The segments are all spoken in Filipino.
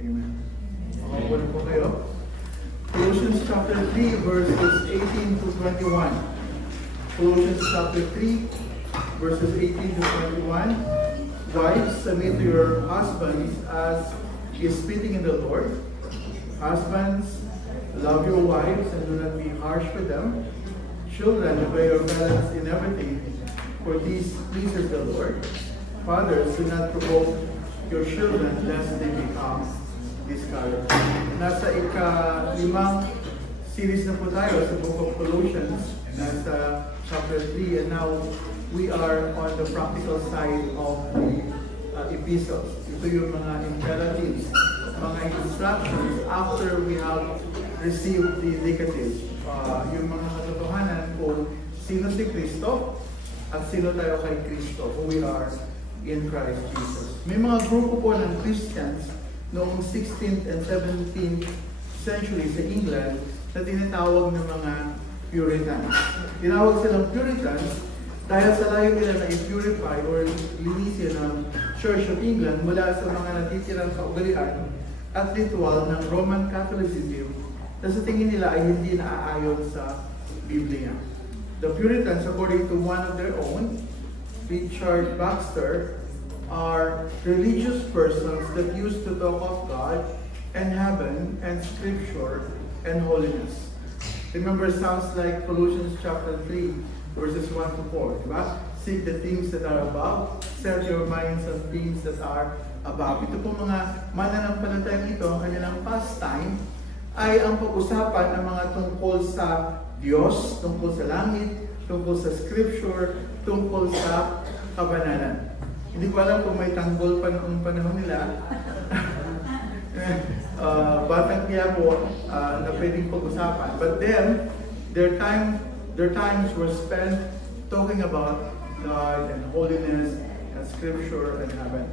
Amen. Makakuha na po kayo. Colossians chapter 3, verses 18 to 21. Colossians chapter 3, verses 18 to 21. Wives, submit to your husbands as is fitting in the Lord. Husbands, love your wives and do not be harsh with them. Children, obey your parents in everything, for this pleases the Lord. Fathers, do not provoke your children lest they become discouraged. Nasa ika-limang series na po tayo sa Book of Colossians, nasa chapter 3, and now we are on the practical side of the epistles. Ito yung mga imperatives, mga instructions after we have received the indicatives. Yung mga katotohanan kung sino si Kristo at sino tayo kay Kristo, who we are in Christ Jesus. May mga grupo po ng Christians noong 16th and 17th century sa England na tinatawag ng mga Puritans. Tinawag silang Puritans dahil sa layo nila na i-purify or linisin ng Church of England mula sa mga natitirang kaugalian at ritual ng Roman Catholicism na sa tingin nila ay hindi naaayon sa Biblia. The Puritans, according to one of their own, Richard Baxter, are religious persons that used to talk of God and heaven and scripture and holiness. Remember, sounds like Colossians chapter 3, verses 1 to 4, diba? Seek the things that are above, set your minds on things that are above. Ito po mga mananampalatayang ito, ang kanilang pastime, ay ang pag-usapan ng mga tungkol sa Diyos, tungkol sa langit, tungkol sa scripture, tungkol sa kabanalan. Hindi ko alam kung may tanggol pa noong panahon nila. Batang Quiapo na pwedeng pag-usapan. But then, their times were spent talking about God and holiness and scripture and heaven.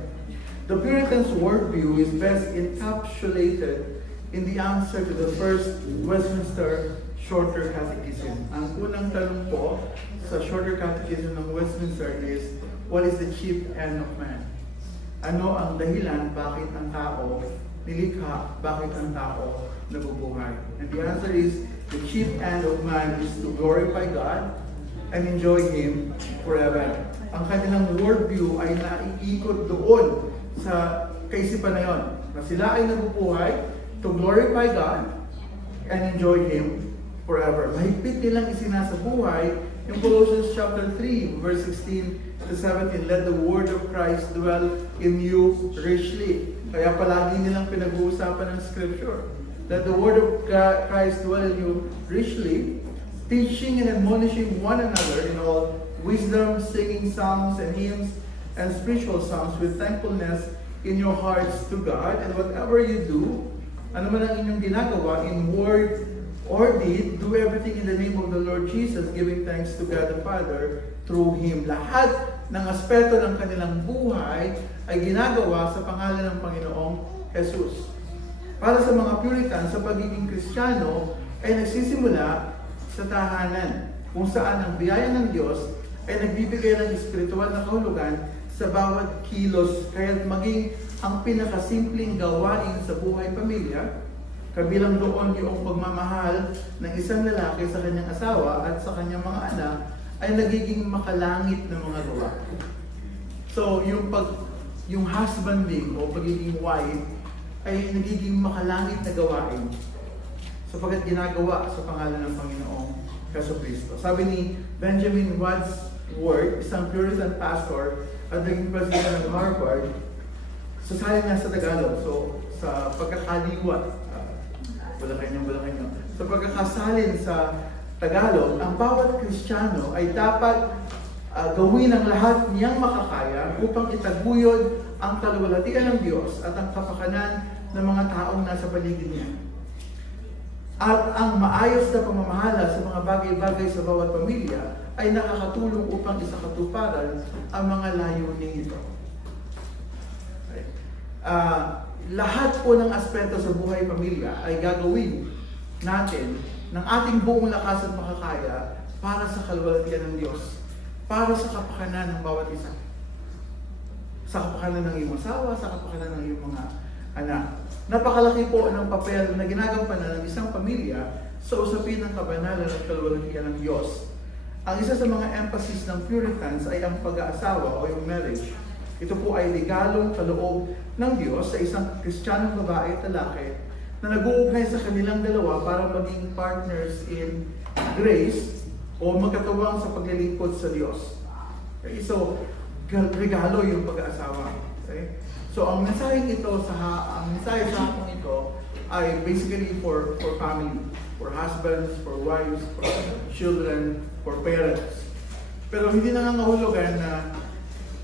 The Puritans' worldview is best encapsulated in the answer to the first Westminster Shorter Catechism. Ang unang tanong po sa Shorter Catechism ng Westminster is, what is the chief end of man? Ano ang dahilan bakit ang tao nilikha, bakit ang tao nabubuhay? And the answer is, the chief end of man is to glorify God and enjoy Him forever. Ang kanilang worldview ay naiikot doon sa kaisipan na yon, na sila ay nabubuhay to glorify God and enjoy Him forever. Mahigpit nilang isinasabuhay yung Colossians chapter 3, verse 16 to 17, let the word of Christ dwell in you richly. Kaya palagi nilang pinag-uusapan ng scripture. Let the word of Christ dwell in you richly, teaching and admonishing one another in all wisdom, singing psalms and hymns and spiritual songs with thankfulness in your hearts to God. And whatever you do, ano man ang inyong ginagawa, in word or deed, do everything in the name of the Lord Jesus, giving thanks to God the Father through Him. Lahat ng aspeto ng kanilang buhay ay ginagawa sa pangalan ng Panginoong Jesus. Para sa mga Puritans, sa pagiging Kristiyano ay nagsisimula sa tahanan, kung saan ang biyaya ng Diyos ay nagbibigay ng espiritual na kahulugan sa bawat kilos, kaya't maging ang pinakasimpleng gawain sa buhay pamilya, kabilang doon yung pagmamahal ng isang lalaki sa kanyang asawa at sa kanyang mga anak, ay nagiging makalangit na mga gawa. So, yung husbanding o pagiging wife ay nagiging makalangit na gawain sapagkat ginagawa sa pangalan ng Panginoong Jesucristo. Sabi ni Benjamin Wadsworth, isang Puritan pastor at naging president ng Harvard, sasalin nga sa Tagalog, so sa pagkakaliwat, wala kanyo. Sa pagkakasalin sa Tagalog, ang bawat Kristiyano ay dapat gawin ang lahat niyang makakaya upang itaguyod ang kaluwalhatian ng Diyos at ang kapakanan ng mga taong nasa paligid niya. At ang maayos na pamamahala sa mga bagay-bagay sa bawat pamilya ay nakakatulong upang isakatuparan ang mga layunin ito. Okay. Lahat po ng aspeto sa buhay pamilya ay gagawin natin ng ating buong lakas at makakaya para sa kaluwalhatian ng Diyos, para sa kapakanan ng bawat isa. Sa kapakanan ng iyong asawa, sa kapakanan ng iyong mga anak. Napakalaki po ng papel na ginagampanan ng isang pamilya sa usapin ng kabanalan at kaluwalhatian ng Diyos. Ang isa sa mga emphasis ng Puritans ay ang pag-aasawa o yung marriage. Ito po ay legalong kaloob ng Diyos sa isang Kristiyanong babae at lalaki na nag-uugnay sa kanilang dalawa para maging partners in grace o magkatawang sa paglilingkod sa Diyos. Okay? So, regalo yung pag-aasawa. Okay? So, ang mensahe sa hapon ito ay basically for family, for husbands, for wives, for children, for parents. Pero hindi nangangahulugan na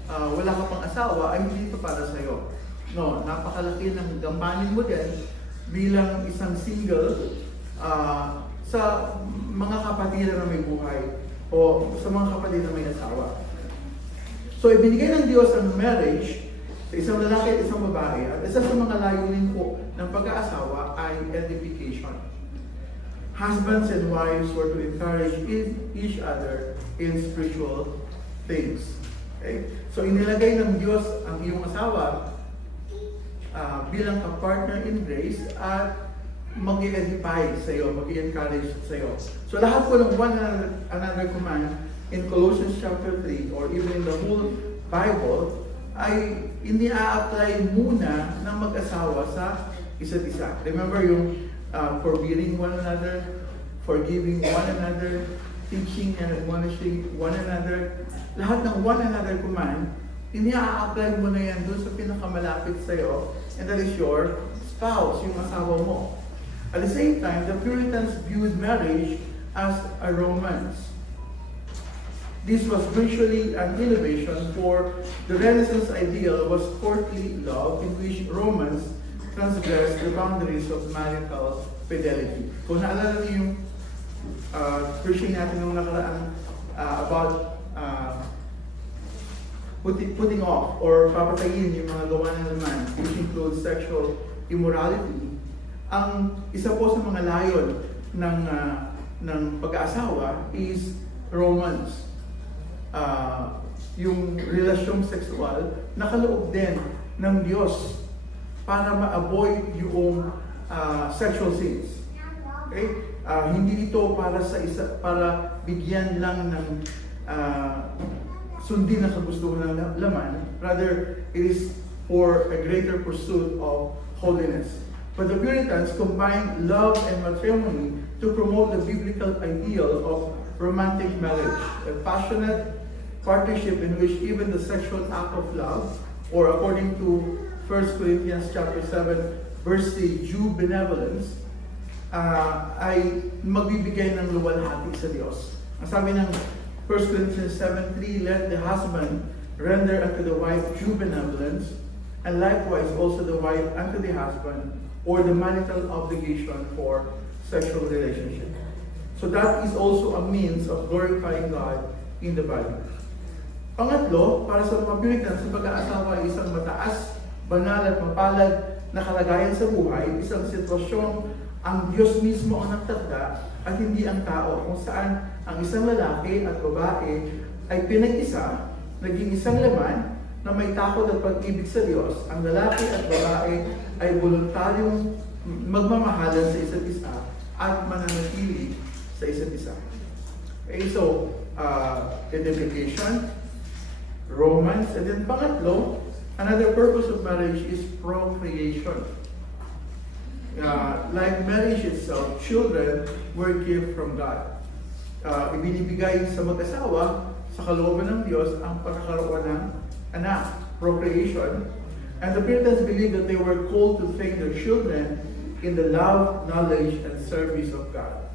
wala ka pang asawa ay hindi ito para sa'yo. No, napakalaki ng gampanin mo din bilang isang single sa mga kapatid na may buhay o sa mga kapatid na may asawa. So, ibinigay ng Diyos ang marriage sa isang lalaki at isang babae at isa sa mga layunin po ng pag-aasawa ay edification. Husbands and wives were to encourage each other in spiritual things. Okay? So, inilagay ng Diyos ang iyong asawa bilang ka-partner in grace at mag-i-edify sa iyo, mag-i-encourage sa iyo. So, lahat po ng one another command in Colossians chapter 3 or even in the whole Bible ay ini-apply muna ng mag-asawa sa isa't isa. Remember yung forgiving one another, forgiving one another, teaching and admonishing one another. Lahat ng one another command, ini-apply mo na yan doon sa pinakamalapit sa'yo, and that is your spouse, yung asawa mo. At the same time, the Puritans viewed marriage as a romance. This was virtually an innovation, for the Renaissance ideal was courtly love in which romance transgressed the boundaries of marital fidelity. Kung naalala niyo yung preaching natin nung nakaraan about putting off or papatayin yung mga gawa ng laman, which includes sexual immorality, ang isa po sa mga layon ng pag-aasawa is romance. Yung relasyong sexual, nakaloob din ng Diyos para ma-avoid yung sexual sins. Okay? Hindi ito para bigyan lang ng sundin na kagustuhan ng laman. Rather, it is for a greater pursuit of holiness. But the Puritans combined love and matrimony to promote the biblical ideal of romantic marriage, a passionate partnership in which even the sexual act of love, or according to 1 Corinthians chapter 7, verse 3, due benevolence, ay magbibigay ng luwalhati sa Diyos. Ang sabi ng 1 Corinthians 7:3, let the husband render unto the wife due benevolence, and likewise also the wife unto the husband, or the marital obligation for sexual relationship. So that is also a means of glorifying God in the body. Pangatlo, para sa mga Puritans, sa pag-aasawa ay isang mataas, banal at mapalad na kalagayan sa buhay, isang sitwasyong ang Diyos mismo ang nagtakda at hindi ang tao, kung saan ang isang lalaki at babae ay pinag-isa, naging isang laman na may takot at pag-ibig sa Diyos. Ang lalaki at babae ay voluntaryong magmamahalan sa isa't isa at mananatili sa isa't isa. Okay, so, edification, romance, and then pangatlo, another purpose of marriage is procreation. Like marriage itself, children were gift from God. Ibinibigay sa mag-asawa sa kalooban ng Diyos ang pagkakaroon ng anak, procreation. And the Puritans believed that they were called to train their children in the love, knowledge, and service of God.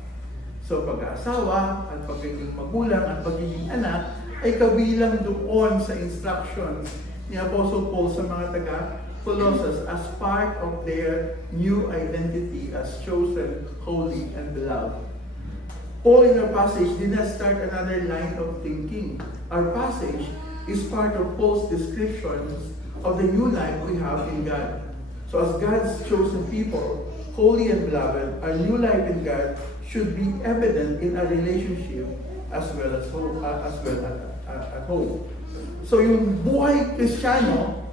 So pag-aasawa at pagiging magulang at pagiging anak ay kabilang doon sa instructions ni Apostle Paul sa mga taga-Colossus as part of their new identity as chosen, holy, and beloved. Paul in our passage did not start another line of thinking. Our passage is part of Paul's descriptions of the new life we have in God. So as God's chosen people, holy and beloved, our new life in God should be evident in our relationship as well at home. So yung buhay Kristiyano,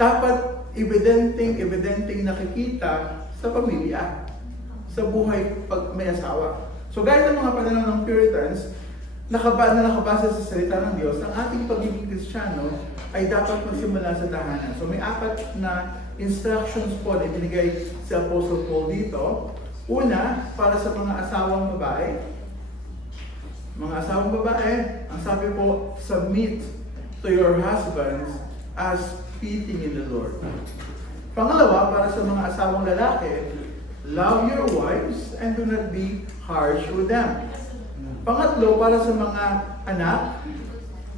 dapat evidenteng nakikita sa pamilya, sa buhay pag may asawa. So gaya ng mga pananaw ng Puritans, nakabase sa salita ng Diyos, ang ating pagiging Kristiyano ay dapat magsimula sa tahanan. So may 4 na instructions po na ibinigay si Apostle Paul dito. Una, para sa mga asawang babae. Mga asawang babae, ang sabi po, submit to your husbands as fitting in the Lord. Pangalawa, para sa mga asawang lalaki, love your wives and do not be harsh with them. Pangatlo, para sa mga anak,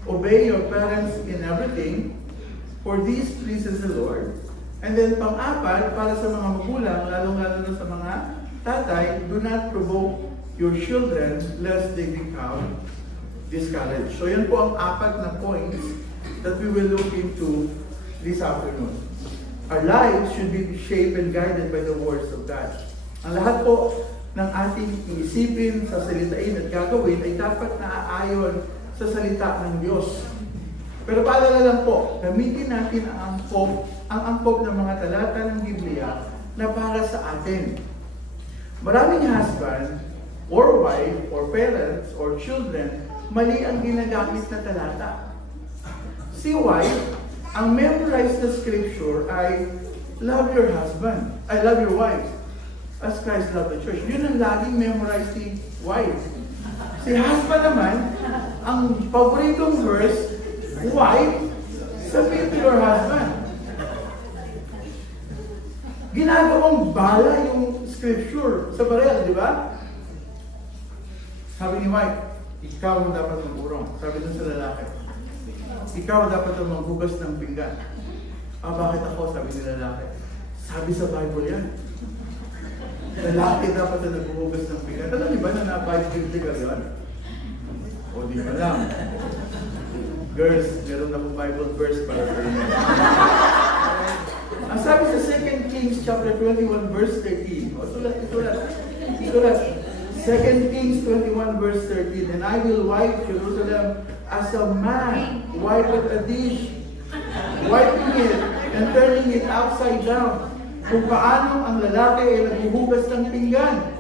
obey your parents in everything, for this pleases the Lord. And then pang-apat, para sa mga magulang, lalong-lalo na sa mga tatay, do not provoke your children lest they become discouraged. So yan po ang 4 na points that we will look into this afternoon. Our lives should be shaped and guided by the words of God. Ang lahat po ng ating iisipin, sasalitain at gagawin ay dapat naaayon sa salita ng Diyos. Pero paalala lang po, gamitin natin ang angkop ng mga talata ng Biblia na para sa atin. Maraming husband, or wife, or parents, or children, mali ang ginagamit na talata. Si wife, ang memorized na scripture ay love your husband, I love your wife, as Christ loved the church. Yun ang laging memorized si wife. Si husband naman, ang paboritong verse, wife, submit to your husband. Ginagawang bala yung scripture sa barel, di ba? Sabi ni wife, ikaw ang dapat magurong. Sabi dun sa lalaki, ikaw dapat ang maghugas ng pinggan. Bakit ako? Sabi ni lalaki. Sabi sa Bible yan. Lalaki dapat ang naghuhugas ng pinggan. Alam niyo ba na na-Bible yan? O di ba lang? Girls, meron akong Bible verse para sa inyo. Ang sabi sa 2 Kings chapter 21 verse 13. O sulat. 2 Kings 21 verse 13. And I will wipe Jerusalem as a man wipeth a dish, wiping it and turning it upside down. Kung paano ang lalaki ay naghuhugas ng pinggan.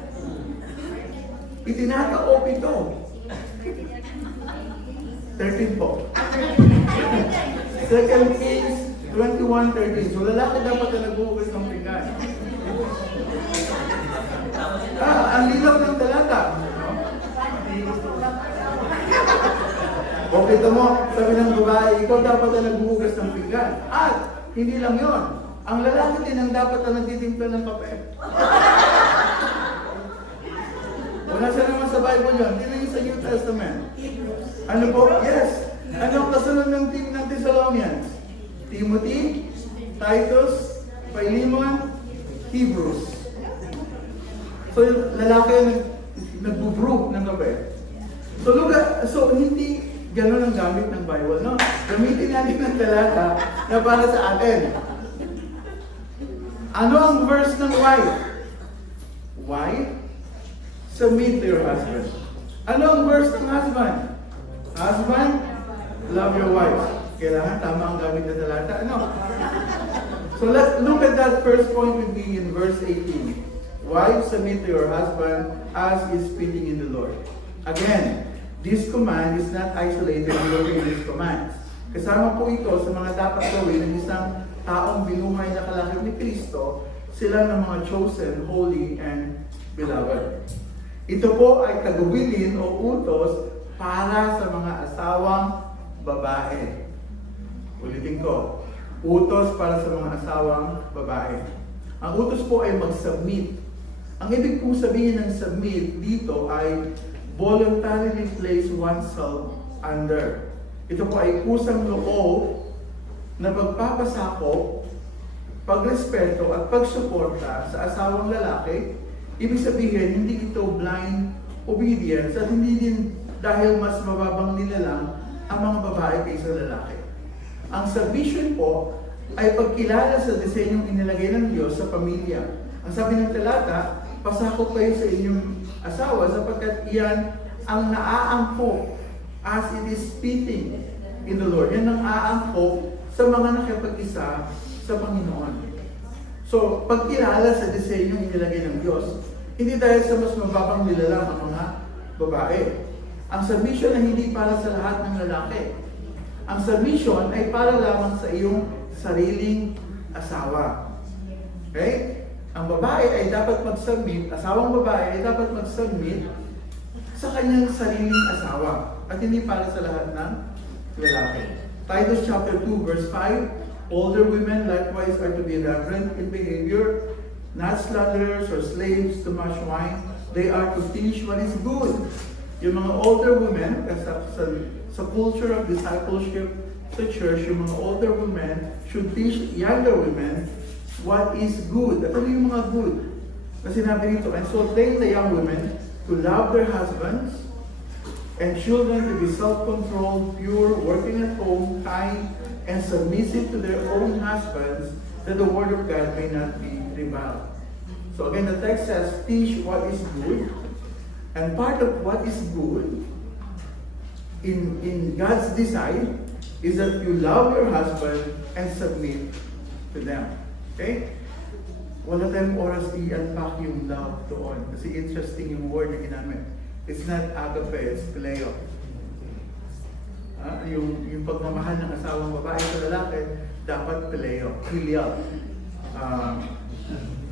Itinataop ito. 13 po. 2 Kings 21:13. So lalaki dapat na naghuhugas ng pinggan. Ang linaw ng talata. Okay, ito mo, sabi ng babae, ikaw dapat na naghuhugas ng pinggan. At hindi lang yon, ang lalaki din ang dapat na nagtitimpla ng papel. Wala siya naman sa Bible yun. Hindi lang sa New Testament. Ano po? Yes. Ano ang kasunod ng team ng Thessalonians? Timothy, Titus, Philemon, Hebrews. So yung lalaki ang nagbo-brew ng kape. So hindi gano'n ang gamit ng Bible, no? Gamitin natin ng talata na para sa atin. Ano ang verse ng wife? Wife, submit to your husband. Ano ang verse ng husband? Husband, love your wife. Kailangan tama ang gamit ng talata. Ano? So let's look at that first point with me in verse 18. Wives, submit to your husband as is fitting in the Lord. Again, this command is not isolated in the previous commands. Kasama po ito sa mga dapat gawin ng isang taong binuhay na kalakip ni Kristo, sila ng mga chosen, holy, and beloved. Ito po ay tagubilin o utos para sa mga asawang babae. Ulitin ko, utos para sa mga asawang babae. Ang utos po ay mag-submit. Ang ibig pong sabihin ng submit dito ay voluntarily place oneself under. Ito po ay kusang loob na pagpapasakop, pagrespeto at pagsuporta sa asawang lalaki. Ibig sabihin, hindi ito blind obedience at hindi din dahil mas mababang nilalang ang mga babae kaysa lalaki. Ang submission po ay pagkilala sa disenyong inilagay ng Diyos sa pamilya. Ang sabi ng talata, pasakop kayo sa inyong asawa sapagkat iyan ang naaangkop as it is fitting in the Lord. Yan ang aangkop sa mga nakipag-isa sa Panginoon. So, pag kilala sa disenyo inilagay ng Diyos, hindi dahil sa mas mababang nilalang ang mga babae. Ang submission ay hindi para sa lahat ng lalaki. Ang submission ay para lamang sa iyong sariling asawa. Okay? Ang babae ay dapat mag-submit, asawang babae ay dapat mag-submit sa kanyang sariling asawa at hindi para sa lahat ng lalaki. Titus chapter 2 verse 5, older women likewise are to be reverent in behavior, not slanderers or slaves to much wine. They are to teach what is good. Yung mga older women, sa culture of discipleship sa church, yung mga older women should teach younger women what is good. At ano yung mga good na sinabi nito? And so train the young women to love their husbands and children to be self-controlled, pure, working at home, kind, and submissive to their own husbands, that the word of God may not be reviled. So again, the text says, teach what is good. And part of what is good in God's design is that you love your husband and submit to them. Okay? Wala tayong oras i-unpack yung love doon. Kasi interesting yung word na ginamit. It's not agape, it's phileo. Yung pagmamahal ng asawang babae sa lalaki, dapat phileo, filial.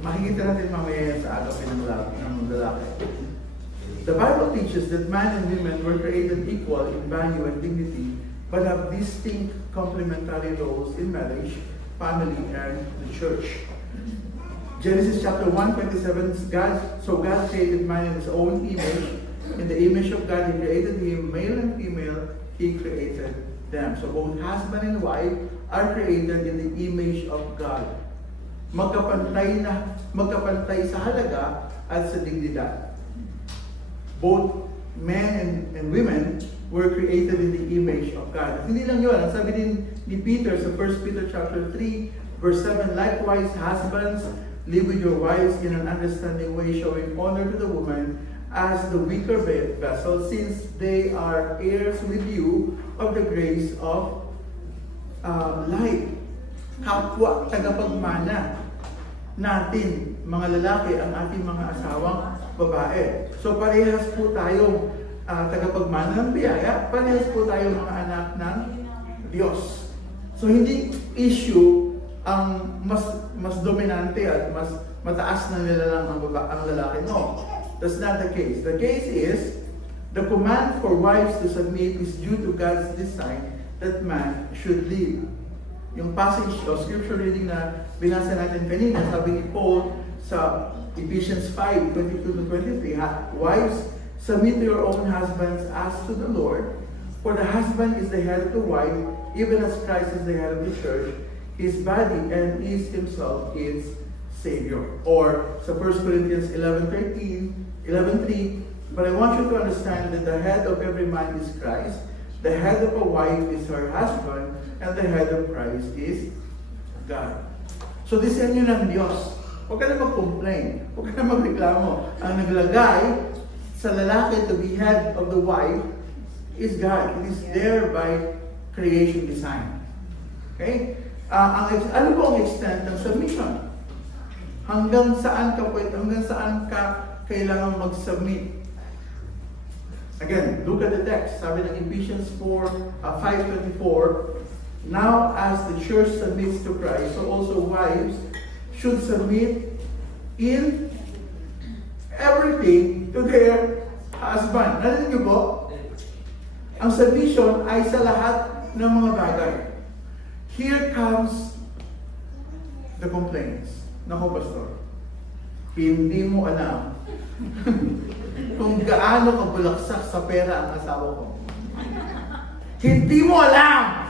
Makikita natin mamaya sa agape ng lalaki. The Bible teaches that man and women were created equal in value and dignity, but have distinct complementary roles in marriage, family, and the church. Genesis chapter 1:27, God created man in His own image. In the image of God, He created him, male and female, He created them. So both husband and wife are created in the image of God. Magkapantay sa halaga at sa dignidad. Both men and women were created in the image of God. At hindi lang yun. Ang sabi din ni Peter sa 1 Peter chapter 3, verse 7, likewise, husbands, live with your wives in an understanding way, showing honor to the woman as the weaker vessel, since they are heirs with you of the grace of life. Kapwa, tagapagmana natin, mga lalaki, ang ating mga asawang babae. So parehas po tayong tagapagmana ng biyaya, parehas po tayong mga anak ng Diyos. So hindi issue ang mas dominante at mas mataas na nilalang ang lalaki. No, that's not the case. The case is, the command for wives to submit is due to God's design that man should live. Yung passage of scripture reading na binasa natin kanina, sabi ni Paul sa Ephesians 5:22-23, wives, submit to your own husbands as to the Lord, for the husband is the head of the wife, even as Christ is the head of the church, his body, and is himself its Savior. Or sa 1 Corinthians 11:3, but I want you to understand that the head of every man is Christ, the head of a wife is her husband, and the head of Christ is God. So disenyo ng Diyos. Huwag ka na mag-complain. Huwag ka na magreklamo. Ang naglagay sa lalaki to be head of the wife is God. It is there by creation design. Okay? Ano po ang extent ng submission? Hanggang saan ka kailangan mag-submit? Again, look at the text. Sabi ng Ephesians 5:24, now as the church submits to Christ, so also wives should submit in everything to their husband. Narinig niyo po? Ang submission ay sa lahat ng mga bagay. Here comes the complaints. Nako, pastor, hindi mo alam kung gaano kabulaksak sa pera ang asawa ko. Hindi mo alam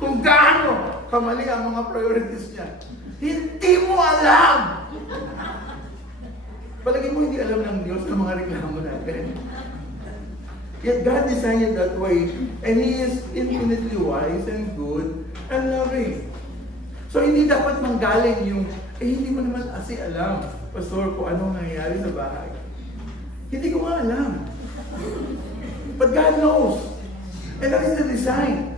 kung gaano kamali ang mga priorities niya. Hindi mo alam! Palagi mo hindi alam ng Diyos ng mga reklamo natin. Yet God designed it that way, and He is infinitely wise and good and loving. So hindi dapat manggaling yung, hindi mo naman kasi alam, pastor, kung anong nangyayari sa bahay. Hindi ko nga alam. But God knows. And that is the design.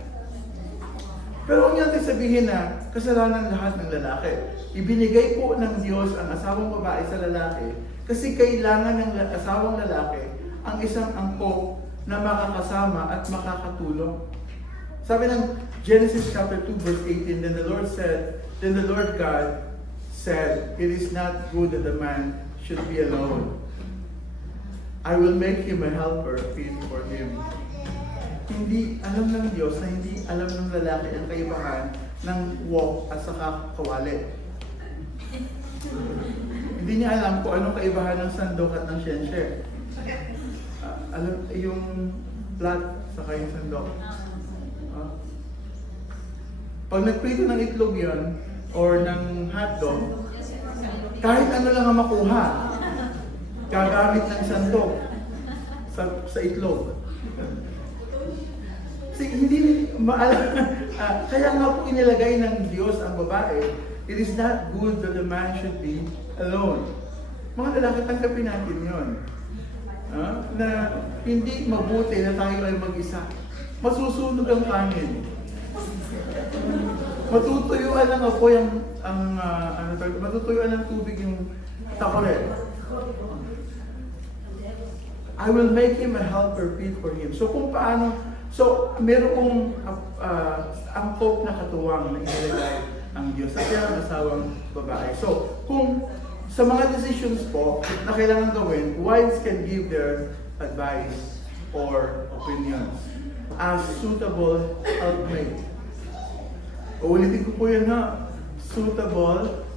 Pero huwag natin sabihin na kasalanan lahat ng lalaki. Ibinigay po ng Diyos ang asawang babae sa lalaki kasi kailangan ng asawang lalaki ang isang angkop na makakasama at makakatulong. Sabi ng Genesis chapter 2 verse 18, then the Lord God said, it is not good that the man should be alone. I will make him a helper fit for him. Hindi alam ng Diyos na hindi alam ng lalaki ang kaibahan ng walk at saka kawali. Hindi niya alam kung anong kaibahan ng sandok at ng siyensya. Alam yung flat saka yung sandok. Pag nagprito ng itlog yon or ng hotdog, kahit ano lang ang makuha, gagamit ng sandok sa itlog. Kasi hindi maalam. Kaya nga po inilagay ng Diyos ang babae, it is not good that the man should be alone. Mga lalaki, tanggapin natin yun. Na hindi mabuti na tayo ay mag-isa. Masusunog ang kanin. Matutuyuan ng apoy matutuyuan ng tubig yung takoret. I will make him a helper fit for him. So kung paano, merong angkop na katuwang na inilagay ang Diyos sa kanyang asawang babae. So kung sa mga decisions po na kailangan gawin, wives can give their advice or opinions as suitable helpmate. Uulitin ko po yan ha. Suitable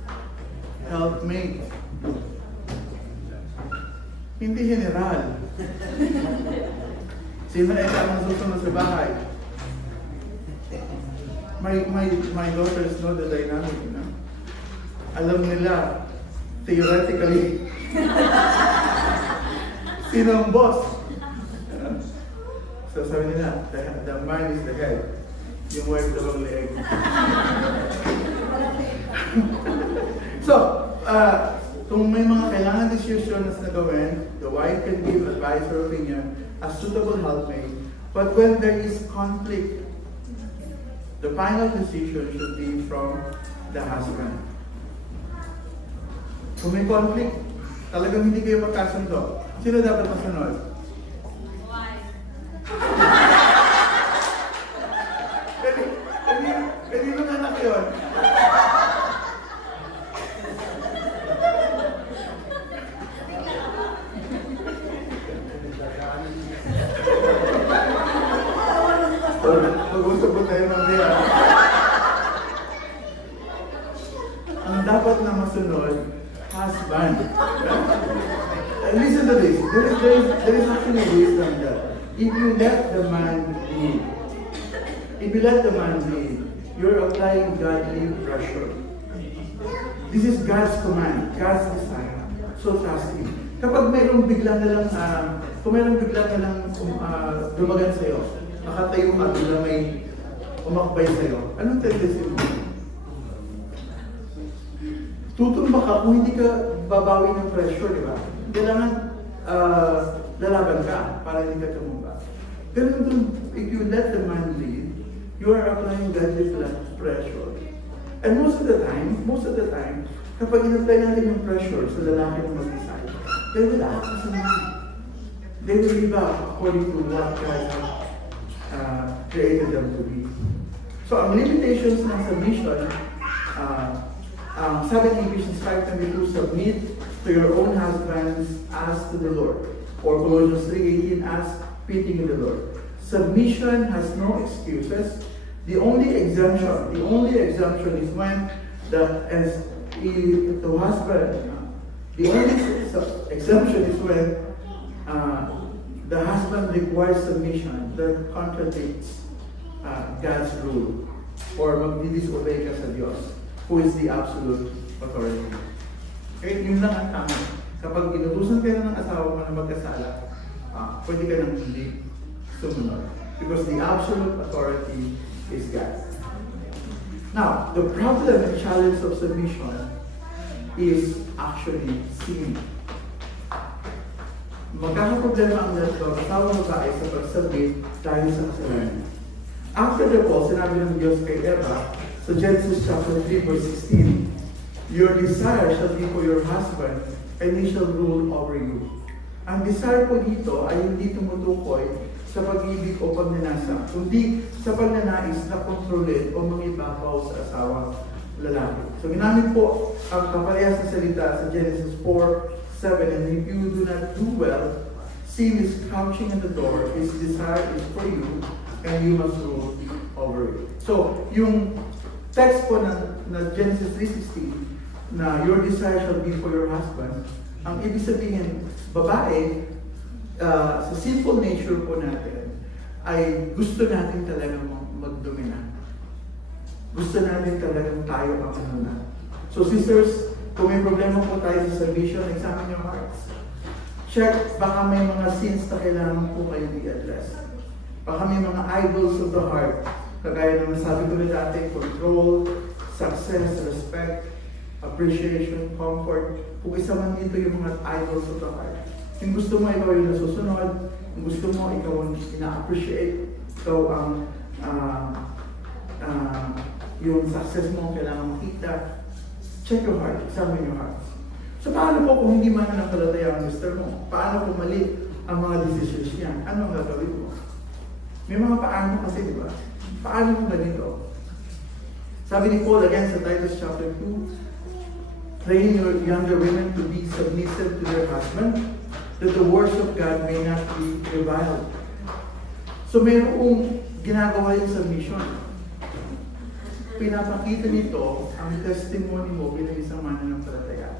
helpmate. Hindi general. Sino na ang susunod sa bahay? My daughters know the dynamic. No? Alam nila, theoretically, sino ang boss? So sabi nila, the man is the head. Yung wife dalawang leeg. So, kung may mga kailangan decisions na gawin, the wife can give advice or opinion as suitable helpmate. But when there is conflict, the final decision should be from the husband. Kung may conflict, talagang hindi kayo magkasundo, sino dapat masunod? Kanino na anak yun? Mag-usap po tayo mamaya. Ang dapat na masunod, husband. Listen to this. There is actually wisdom that if you let the man lead, you're applying godly pressure. This is God's command, God's design. So trust Him. Kapag mayroong bigla na lang, dumagan sa'yo, nakatayo ka, bigla may umakbay sa'yo, anong tendency mo? Tutumba ka kung hindi ka babawi ng pressure, di ba? Kailangan lalaban ka para hindi ka tumumba. Ganun dun, if you let the man lead, you are applying godly pressure. And most of the time, kapag in-apply natin yung pressure sa lalaki ng mag-decide, they will act as a man. They will live out according to what God created them to be. So, ang limitations ng submission, sabi ng Ephesians 5:22, submit to your own husbands as to the Lord. Or Colossians 3:18, as fitting in the Lord. Submission has no excuses. The only exemption is when the husband, the only exemption is when the husband requires submission that contradicts God's rule or magdi-disobey ka sa Diyos, who is the absolute authority. Okay, yun lang ang tama. Kapag inutusan ka ng asawa mo na magkasala, pwede ka nang hindi sumunod. Because the absolute authority is God. Now, the problem and challenge of submission is actually sin. Magkakaproblema ang asawa babae sa pagsubmit dahil sa kasalanan. After the fall, sinabi ng Diyos kay Eva, So Genesis chapter 3 verse 16, your desire shall be for your husband, and he shall rule over you. Ang desire po dito ay hindi tumutukoy sa pag-ibig o pagnanasa, kundi sa pagnanais na kontrolin o mangibabaw sa asawang lalaki. So ginamit po ang kaparehas na salita sa Genesis 4:7, and if you do not do well, sin is crouching at the door, his desire is for you, and you must rule over it. So, yung text po na Genesis 3:16, na your desire shall be for your husband, ang ibig sabihin, babae, sa sinful nature po natin, ay gusto natin talagang magdomina. Gusto natin talagang tayo ang muna. So sisters, kung may problema po tayo sa submission, examine your hearts. Check, baka may mga sins na kailangan po kayo i-address. Baka may mga idols of the heart. Kagaya ng nasabi ko na dati, control, success, respect, appreciation, comfort. Kung isa man dito yung mga idols of the heart. Yung gusto mo, ikaw yung nasusunod. Yung gusto mo, ikaw ang ina-appreciate. Ikaw ang yung success mo kailangan makita. Check your heart. Examine your heart. So paano po kung hindi man nakalataya ang mister mo? Paano kung mali ang mga decisions niya? Ano ang gagawin mo? May mga paano kasi, di ba? Paano kung ganito? Sabi ni Paul again sa Titus chapter 2, train your younger women to be submissive to their husband, that the words of God may not be reviled. So mayroong ginagawa yung submission. Pinapakita nito ang testimony mo bilang isang mananampalataya.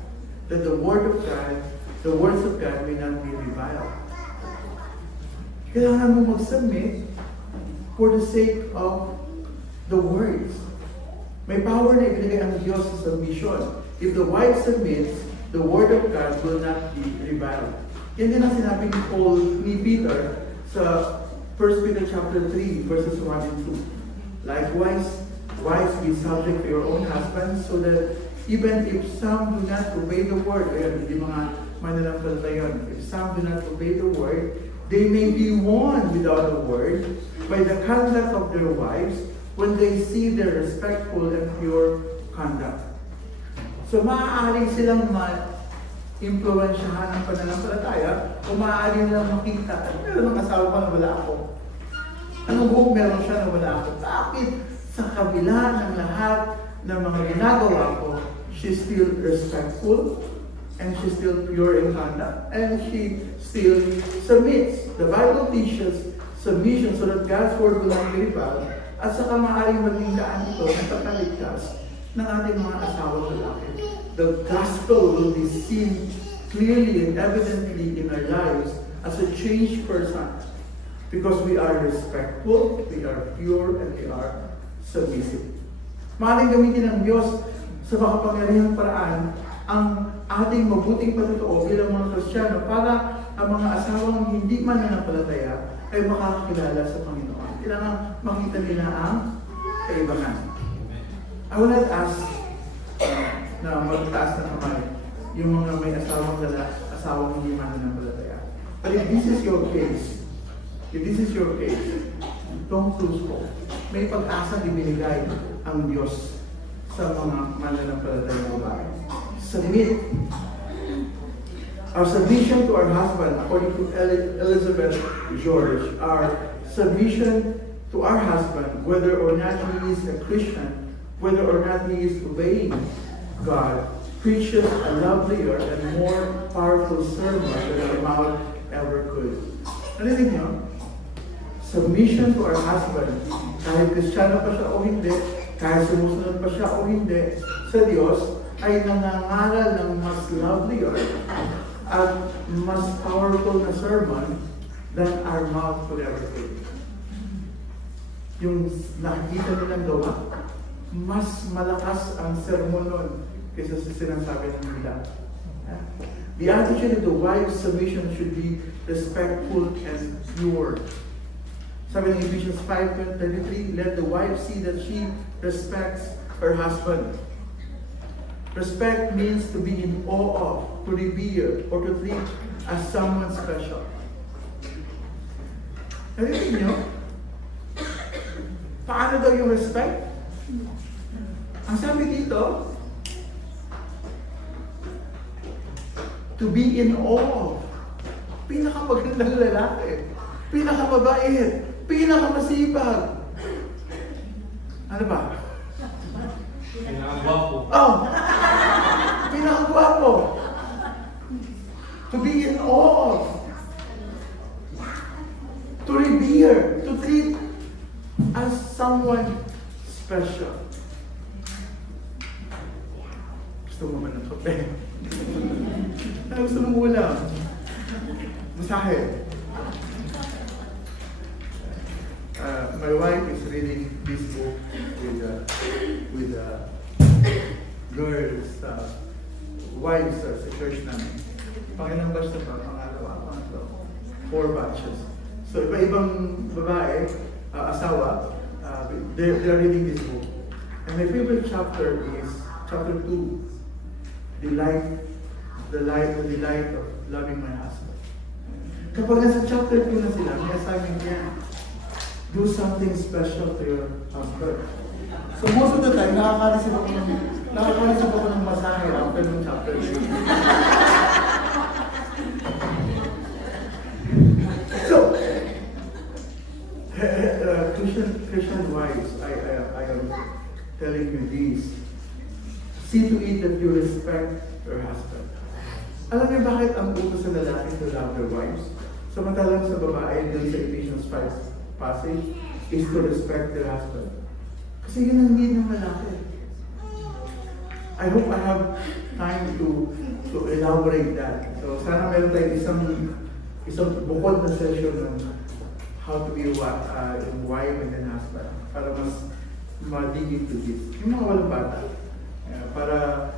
That the word of God, the words of God may not be reviled. Kailangan mo mag-submit for the sake of the words. May power na ibinigay ang Diyos sa submission. If the wife submits, the word of God will not be reviled. Yan din ang sinabi ni Peter sa 1 Peter chapter 3 verses 1 and 2. Likewise, wives, be subject to your own husbands, so that even if some do not obey the word, hindi mga mananampalataya, if some do not obey the word, they may be won without a word by the conduct of their wives when they see their respectful and pure conduct. So maaaring silang ma-influensyahan ng pananampalataya o maaaring nilang makita, meron ng asawa ko na wala ako. Anong buong meron siya na wala ako? Bakit sa kabila ng lahat ng mga ginagawa ko, she's still respectful and she's still pure in conduct and she still submits. The Bible teaches submission so that God's word will not be reviled at saka maaaring maging daan ito na pagkaligtas ng ating mga asawang lalaki. The gospel will be seen clearly and evidently in our lives as a changed person because we are respectful, we are pure, and we are submissive. Maaaring gamitin ng Diyos sa makapangyarihang paraan ang ating mabuting patutuo bilang mga Kristiyano para ang mga asawang hindi man nanampalataya ay makakakilala sa Panginoon. Kailangan makita nila ang kaibahan. I will not ask na magtaas na kamay yung mga may asawang hindi man nanampalataya. But if this is your case, don't lose hope. May pag-asa ibinigay ang Diyos sa mga mananampalatayang babae. Submit. Our submission to our husband, according to Elizabeth George, our submission to our husband, whether or not he is a Christian, whether or not he is obeying God, preaches a lovelier and more powerful sermon than our mouth ever could. Narinig niyo? Submission to our husband, kahit Kristiyano pa siya o hindi, kahit sumusunod pa siya o hindi, sa Diyos, ay nangangaral ng mas lovelier at mas powerful na sermon than our mouth could ever could. Yung nakikita nilang gawa, mas malakas ang sermon nun kaysa sa sinasabi ng nila. The attitude of the wife's submission should be respectful and pure. Sabi ng Ephesians 5:33, let the wife see that she respects her husband. Respect means to be in awe of, to revere, or to treat as someone special. Narinig niyo? Paano daw yung respect? Ang sabi dito, to be in awe. Pinakamagandang lalaki. Pinakamabait. Pinakamasipag. Ano ba? Pinakagwapo. Oh! Pinakagwapo. To be in awe. To revere. To treat as someone special. Gusto mo ba ng kape? Ano gusto mong ulam? Masahe. My wife is reading this book with girls, wives sa church namin. Pangilang batch na ba? Pangalawa, 4 batches. So iba-ibang babae, asawa, they're reading this book. And my favorite chapter is chapter 2, the delight of loving my husband. Kapag nasa chapter 2 na sila, may assignment yan. Do something special to your husband. So most of the time, nakakarisip ako ng masahe after ng chapter 2. So, Christian wives, I am telling you this. See to it that you respect your husband. Alam niyo bakit ang utos sa lalaki to love their wives? Samantalang sa babae, dun sa Ephesians 5 passage, is to respect their husband. Kasi yun ang need ng lalaki. I hope I have time to elaborate that. So sana meron tayong isang bukod na session ng how to be a wife and an husband para mas ma-dig into this. Yung mga walang bata. Para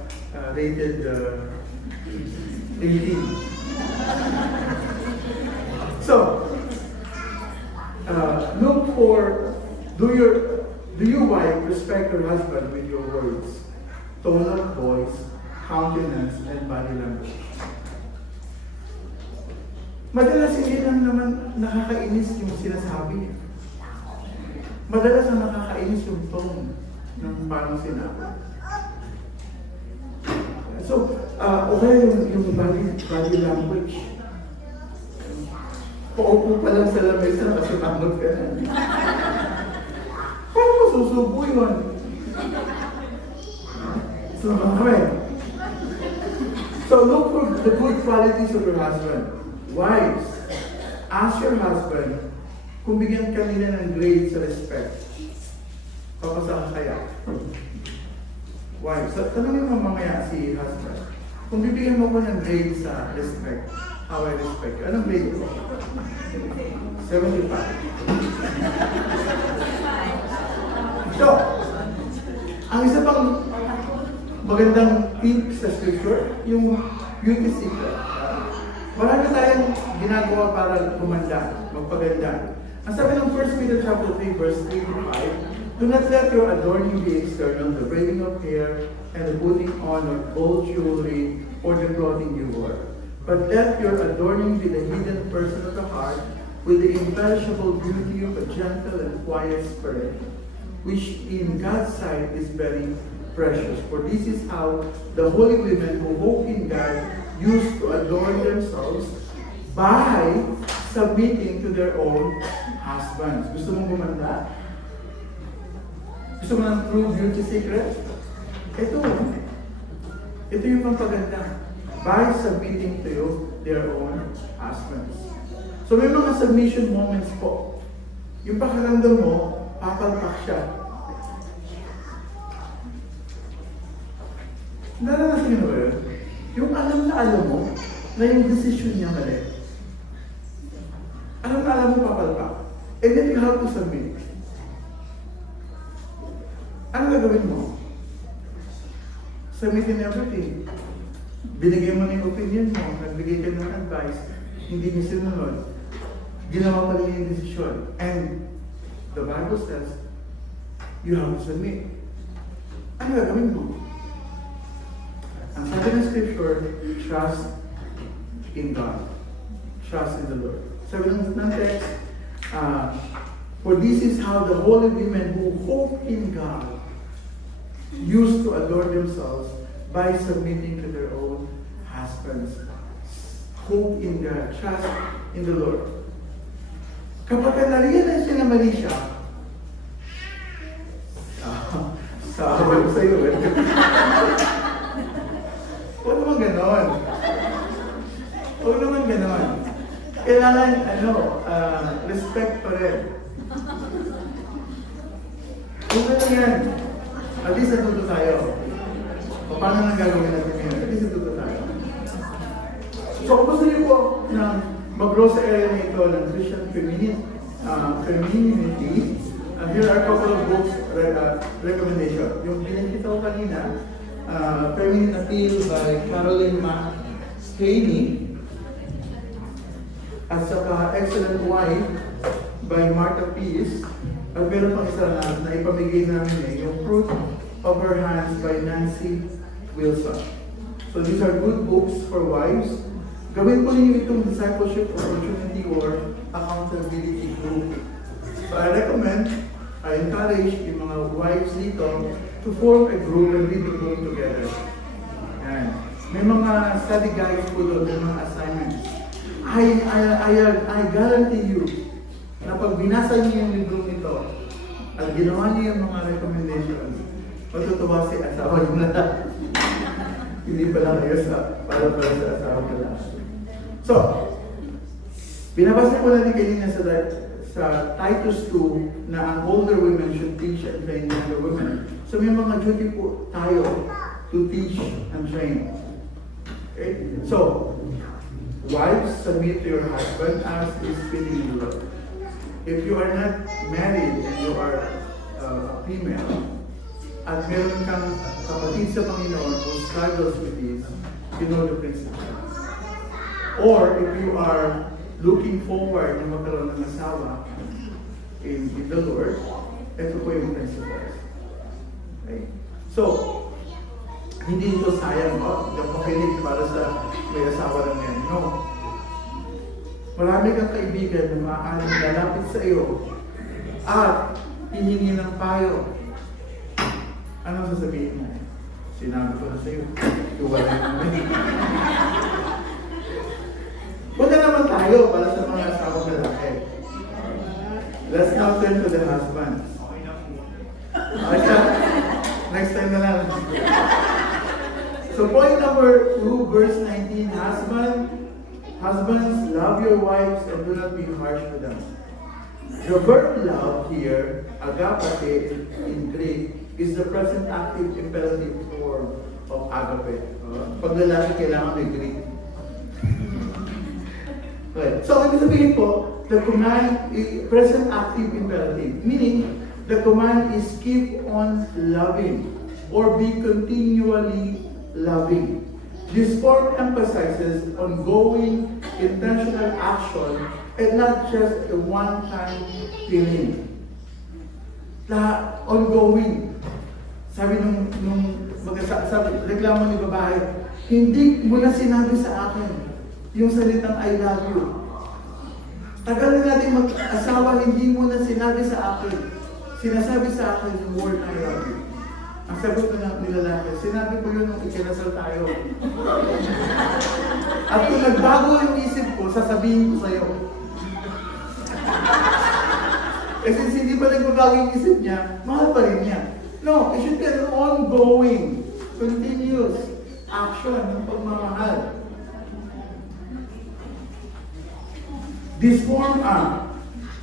rated 18. So, look for, do your wife respect your husband with your words, tone of voice, countenance, and body language. Madalas hindi lang naman nakakainis yung sinasabi. Madalas ang nakakainis yung tone ng parang sinabi. So, okay yung body language. Paupo pa lang sa lamesa kasi tamod ka na. Paano mo susubo yun? So, so look for the good qualities of your husband. Wives, ask your husband kung bigyan ka nila ng grade sa respect. Papasaan kaya? Wives, tanongin mo mamaya si husband. Kung bibigyan mo ko ng grade sa respect, how I respect you. Anong grade ko? 75. So, ang isa pang magandang tip sa scripture, yung beauty secret. Marami tayong ginagawa para gumanda, magpaganda. Ang sabi ng 1 Peter chapter 3, verse 3 to 5, do not let your adorning be external, the braiding of hair, and the putting on of gold jewelry, or the clothing you wear. But let your adorning be the hidden person of the heart, with the imperishable beauty of a gentle and quiet spirit, which in God's sight is very precious. For this is how the holy women who hope in God used to adorn themselves by submitting to their own husbands. Gusto mong gumanda? Gusto mo ng true beauty secret? Ito yung pampaganda. By submitting to their own husbands. So may mga submission moments po. Yung pakiramdam mo, papalpak siya. Naranasan niyo ba yun? Yung alam mo na yung decision niya mali. Alam mo papalpak. And then you have to submit. Ano gagawin mo? Submit in everything. Binigay mo na yung opinion mo, nagbigay ka ng advice, hindi niya sinunod. Ginawa pa rin yung decision. And the Bible says, you have to submit. Ano gagawin mo? Ang sabi ng scripture, trust in God. Trust in the Lord. Sabi ng text, for this is how the holy women who hope in God used to adorn themselves by submitting to their own husbands. Hope in God, trust in the Lord. Kapag na-realize niya na mali siya, sabi ko sa'yo eh. Huwag naman ganon. Huwag naman ganon. Kailangan, respect pa rin. Kung ano yan, at least natuto tayo. O paano nang gagawin natin yun? At least natuto tayo. So kung gusto niyo po na mag-grow sa area na ito ng Christian femininity, here are a couple of books recommendation. Yung binigita ko kanina, Feminine Appeal by Caroline McCaney, at saka Excellent Wife by Martha Peace, at meron pang isa na ipamigay namin yung Fruit of Her Hands by Nancy Wilson. So these are good books for wives. Gawin po ninyo itong discipleship opportunity or accountability group. So I encourage yung mga wives dito to form a group and read the book together. And may mga study guides po doon, may mga assignments. I guarantee you na pag binasa niyo yung libro nito at ginawa niyo yung mga recommendations, matutuwa si asawa niyo na. Hindi pa lang kayo para sa asawa niyo na. So, binabasa ko natin kanina sa Titus 2 na ang older women should teach and train younger women. So may mga duty po tayo to teach and train. Okay? So, wives, submit to your husband as is fitting in the Lord. If you are not married and you are a female, at meron kang kapatid sa Panginoon who struggles with this, you know the principles. Or if you are looking forward na magkaroon ng asawa in the Lord, ito po yung principles. Okay? So, hindi ito sayang, pakinig para sa may asawa lang yan. No. Marami kang kaibigan na maaaring lalapit sa iyo at hihingi ng payo. Ano sasabihin mo? Sinabi ko na sa iyo. Iwalay naman. Punta naman tayo para sa mga asawang lalaki. Let's now turn to the husbands. Next time na lang. So point number 2, verse 19, Husbands, love your wives and do not be harsh with them. The verb love here, agape in Greek, is the present active imperative form of agape. Pag lalaki, kailangan may Greek. Okay. So, ibig sabihin po, the command is present active imperative, meaning the command is keep on loving or be continually loving. This form emphasizes ongoing intentional action and not just a one-time feeling. Ongoing. Sabi reklamo ni babae, hindi mo na sinabi sa akin yung salitang I love you. Tagal na natin mag-asawa, hindi mo na sinabi sa akin. Sinasabi sa akin yung word I love you. Ang sagot na nilalaki, sinabi ko yun nung ikinasal tayo. At kung nagbago yung isip ko, sasabihin ko sa'yo. Eh since hindi pa nagbabago yung isip niya, mahal pa rin niya. No, it should be an ongoing, continuous action ng pagmamahal. This form,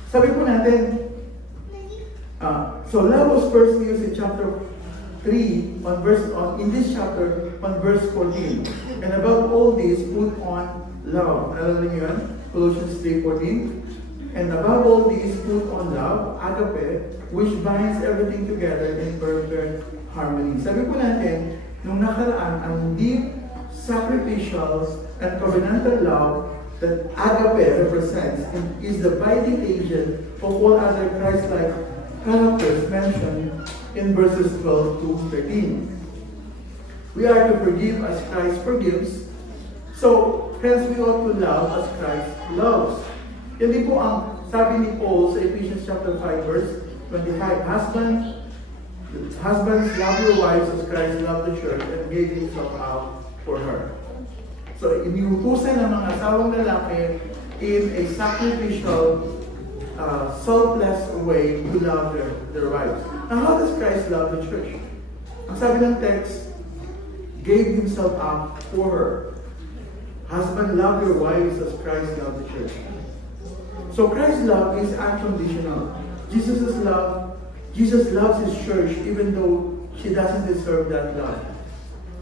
sabi po natin, so love was first used in chapter 3, in this chapter, on verse 14. And above all this, put on love. Alam niyo yun? Colossians 3:14. And above all these, put on love, agape, which binds everything together in perfect harmony. Sabi po natin, nung nakaraan, ang deep, sacrificial, and covenantal love that agape represents is the binding agent of all other Christ-like characters mentioned in verses 12 to 13. We are to forgive as Christ forgives, so hence we ought to love as Christ loves. Yan din po ang sabi ni Paul sa Ephesians chapter 5 verse 25, Husbands, love your wives as Christ loved the church and gave himself out for her. So, iniutusan ng mga asawang lalaki in a sacrificial, selfless way to love their wives. Now, how does Christ love the church? Ang sabi ng text, gave himself up for her. Husband, love your wives as Christ loved the church. So Christ's love is unconditional. Jesus loves his church even though she doesn't deserve that love.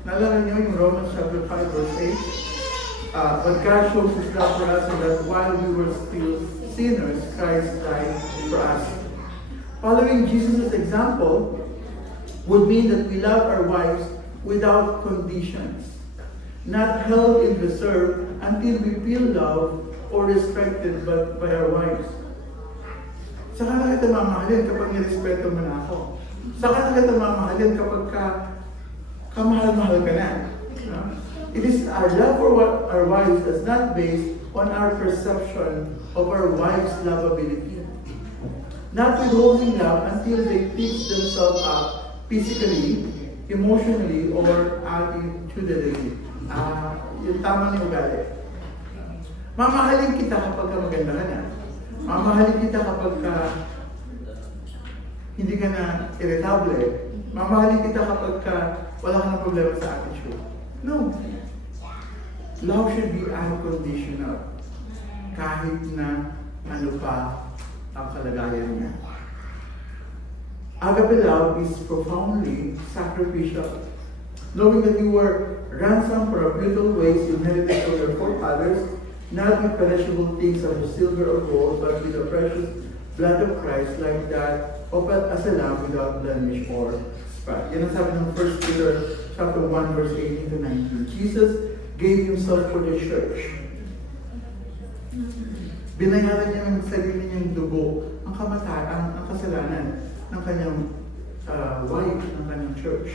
Naalala niyo yung Romans chapter 5 verse 8? But God shows his love for us and that while we were still sinners, Christ died for us. Following Jesus' example would mean that we love our wives without conditions, not held in reserve until we feel loved or respected by our wives. Saka na kita mamahalin kapag nirespeto mo na ako. Saka na kita mamahalin kapag kamahal-mahal ka na. It is our love for our wives that's not based on our perception of our wife's lovability. Not withholding love until they fix themselves up physically, emotionally, or attitudinally. Yung tama ni ugali. Mamahalin kita kapag maganda ka na. Mamahalin kita kapag hindi ka na irritable. Mamahalin kita kapag wala ka na problema sa attitude. No. Love should be unconditional. Kahit na ano pa ang kalagayan niya. Agape love is profoundly sacrificial. Knowing that you were ransomed for a brutal ways you inherited from your forefathers, not with perishable things such as silver or gold, but with the precious blood of Christ, like that of as a lamb without blemish or spot. Yan ang sabi ng 1 Peter chapter 1 verse 18 to 19. Jesus gave himself for the church. Binayaran niya ng sarili niyang dugo ang kamatayan, ang kasalanan ng kanyang wife, ng kanyang church.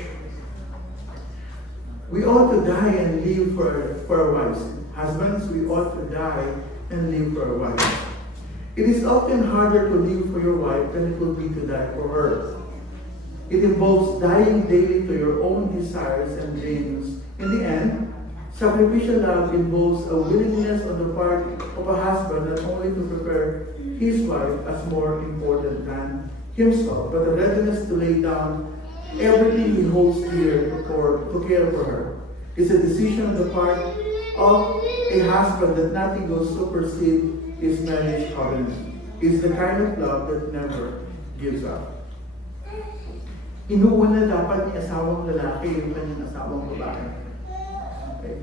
We ought to die and live for our wives. Husbands, we ought to die and live for our wives. It is often harder to live for your wife than it will be to die for her. It involves dying daily to your own desires and dreams. In the end, sacrificial love involves a willingness on the part of a husband not only to prepare his wife as more important than himself, but a readiness to lay down everything he holds dear to care for her. It's a decision on the part of a husband that nothing will supersede his marriage covenant. It's the kind of love that never gives up. Inuuna dapat ni asawang lalaki yung kanyang asawang babae. Okay?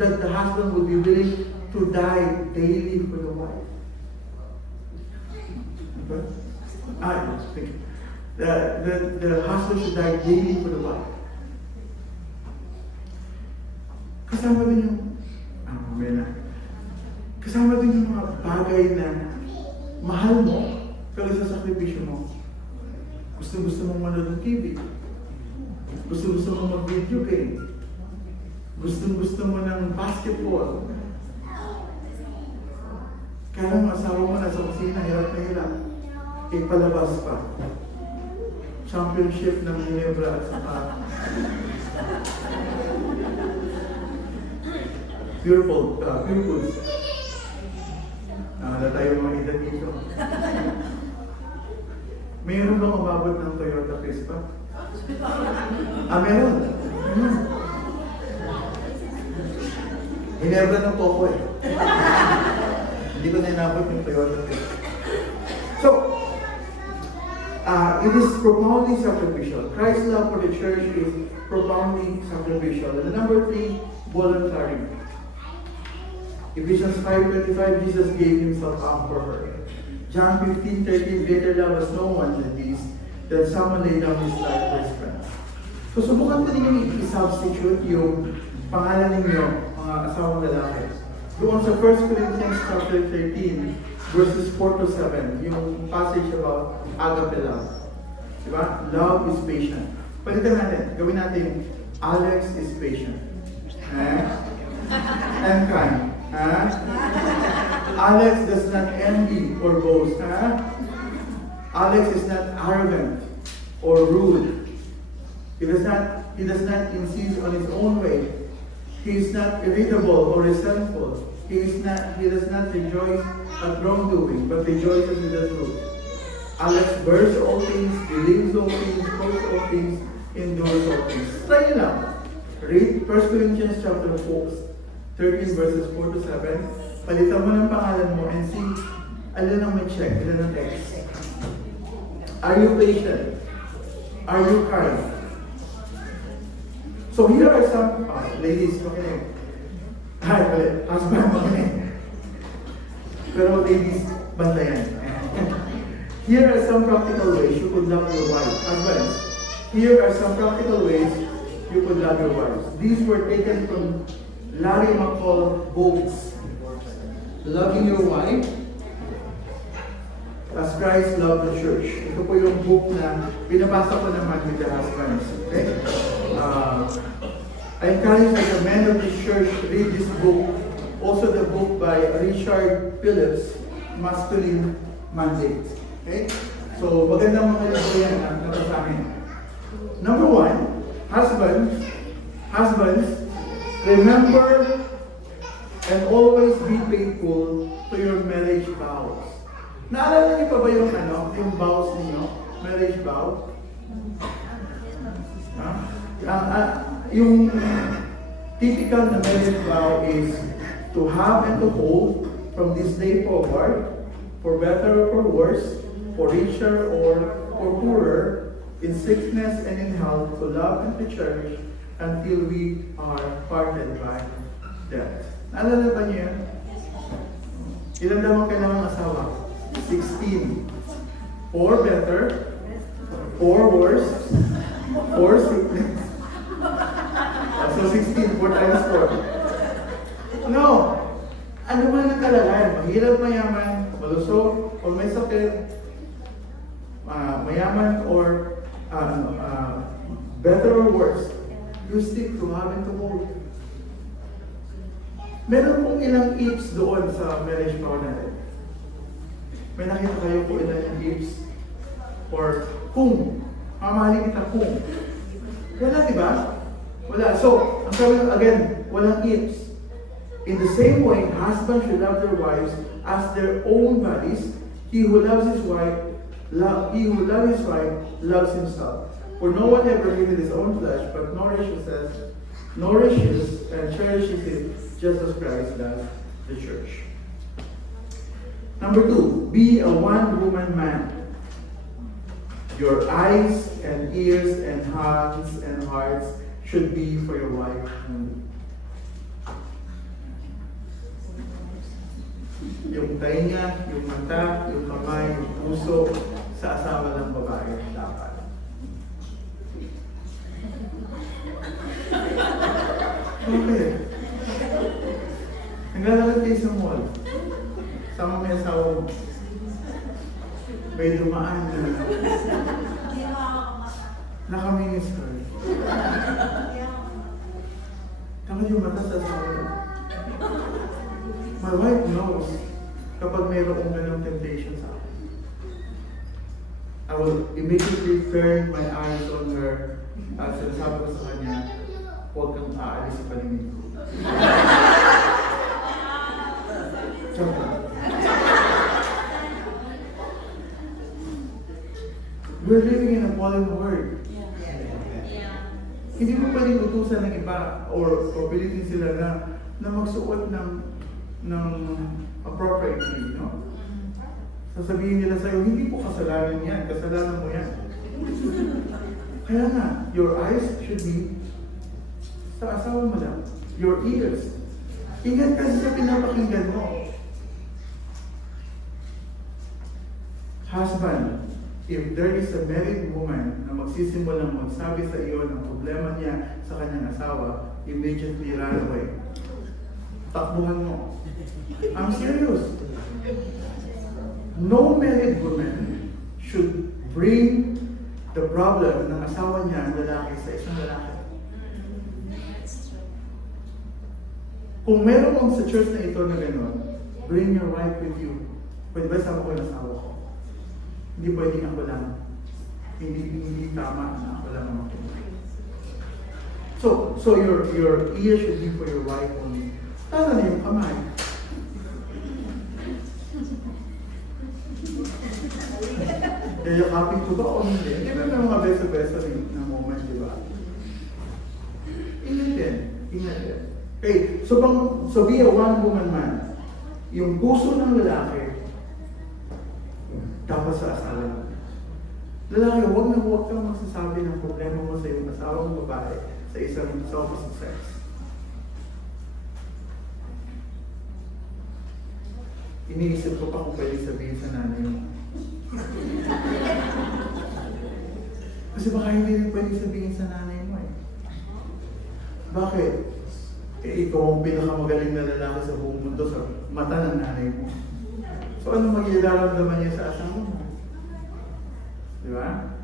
That the husband would be willing to die daily for the wife. Okay? The husband should die daily for the wife. Kasama din yung kasama din yung mga bagay na mahal mo pero sa sakripisyo mo. Gusto mong manood ng TV. Gusto mong mag-video game. Gusto mo ng basketball. Kaya lang asawa mo nasa kusina, hirap na hirap. Palabas pa. Championship ng Ginebra at saka Pure Foods. Na tayo mga edad dito. Mayroon bang umabot ng Toyota Vespa? Meron. Ginebra ng Coco eh. Hindi ko na inabot yung Toyota Vespa. So, it is profoundly sacrificial. Christ's love for the church is profoundly sacrificial. And number 3, voluntary. Ephesians 5:25, Jesus gave himself up for her. John 15:13, greater love has no one than this, that someone lay down his life for his friends. So subukan ko ninyo i-substitute yung pangalan ninyo, mga asawang lalaki. Doon sa 1 Corinthians chapter 13, verses 4 to 7, yung passage about agape love. Diba? Love is patient. Palitan natin. Gawin natin, Alex is patient. And kind. Alex does not envy or boast. Alex is not arrogant. or rude. He does not insist on his own way. He is not irritable or resentful. He does not rejoice at wrongdoing, but rejoices in the truth. Alex bears all things, believes all things, hopes all things, endures all things. Try nyo lang. Read 1 Corinthians chapter 4, 13 verses 4 to 7. Palitan mo ng pangalan mo and see, alin ang may check, alin ang text. Are you patient? Are you kind? So here are some, ladies, makinig. Ay, mali, husband, makinig. Pero ladies, bantayan. Here are some practical ways you could love your wife. Husbands, here are some practical ways you could love your wives. These were taken from Larry McCall books. Loving your wife as Christ loved the church. Ito po yung book na pinabasa ko naman with the husbands. Okay? I encourage that the men of this church read this book. Also the book by Richard Phillips, Masculine Mandate. Okay? So, magandang mga ito yan na natasamin. Number 1, husbands, remember and always be faithful to your marriage vows. Naalala niyo pa ba yung vows niyo? Marriage vow? Yung typical na marriage vow is to have and to hold from this day forward, for better or for worse, for richer or for poorer, in sickness and in health, to love and to cherish until we are parted by death. Naalala ba niyo yan? Ilan daw ang kailangang asawa? 16. For better, for worse, for sickness. So 16, 4 times 4. No! Ano man ang kalagayan? Mahirap, mayaman, malusog, o may sakit, mayaman, or better or worse, you stick to having to hold. Meron pong ilang ifs doon sa marriage vow natin. May nakita kayo kung ilan yung ifs? Or kung. Mamahalin kita kung. Wala, di ba? Wala. So, ang sabi again, walang ifs. In the same way, husbands should love their wives as their own bodies. He who loves his wife loves himself. For no one ever hated his own flesh, but nourishes and cherishes it, just as Christ does the church. Number 2, be a one-woman man. Your eyes and ears and hands and hearts should be for your wife only. Yung tainga, yung mata, yung kamay, yung puso, sa asawa ng babae dapat. Okay. Naglalakad kayo sa mall. Sama may asawa mo. May dumaan na naka-miniskirt. Tangad yung mata sa asawa mo. My wife knows kapag mayroong ganong temptation sa akin. I will immediately turn my eyes on her at sinasabi ko sa kanya, huwag kang aalis sa paligid ko. We're living in a fallen world. Hindi mo pwedeng utusan ng iba or pilitin sila na magsuot ng appropriately, no? Sasabihin nila sa'yo, hindi po kasalanan yan, kasalanan mo yan. Kaya nga, your eyes should be sa asawa mo lang. Your ears. Ingat kasi sa pinapakinggan mo. Husband, if there is a married woman na magsisimulang magsabi sa iyo ng problema niya sa kanyang asawa, immediately run away. Takbuhan mo. I'm serious. No married woman should bring the problem ng asawa niya ng lalaki sa isang lalaki. Kung meron mong sa church na ito na gano'n, bring your wife with you. Pwede ba sama ko yung asawa ko? Hindi pwedeng ako lang. hindi tama na wala namang tuloy. So your ear should be for your wife only. Tama na yung kamay. Yayakapin ko ba o hindi? Hindi ba may mga beso-beso na moment, di ba? Ingat din. Okay, so be a one-woman man. Yung puso ng lalaki, dapat sa asawa. Lalaki, huwag kang magsasabi ng problema mo sa iyong asawang babae sa isang opposite sex. Iniisip ko pa kung pwede sabihin sa nanay mo. Kasi baka hindi rin pwede sabihin sa nanay mo eh. Bakit? Ikaw ang pinakamagaling na lalaki sa buong mundo sa mata ng nanay mo. So ano magigararamdaman niya sa asawa mo? Di ba?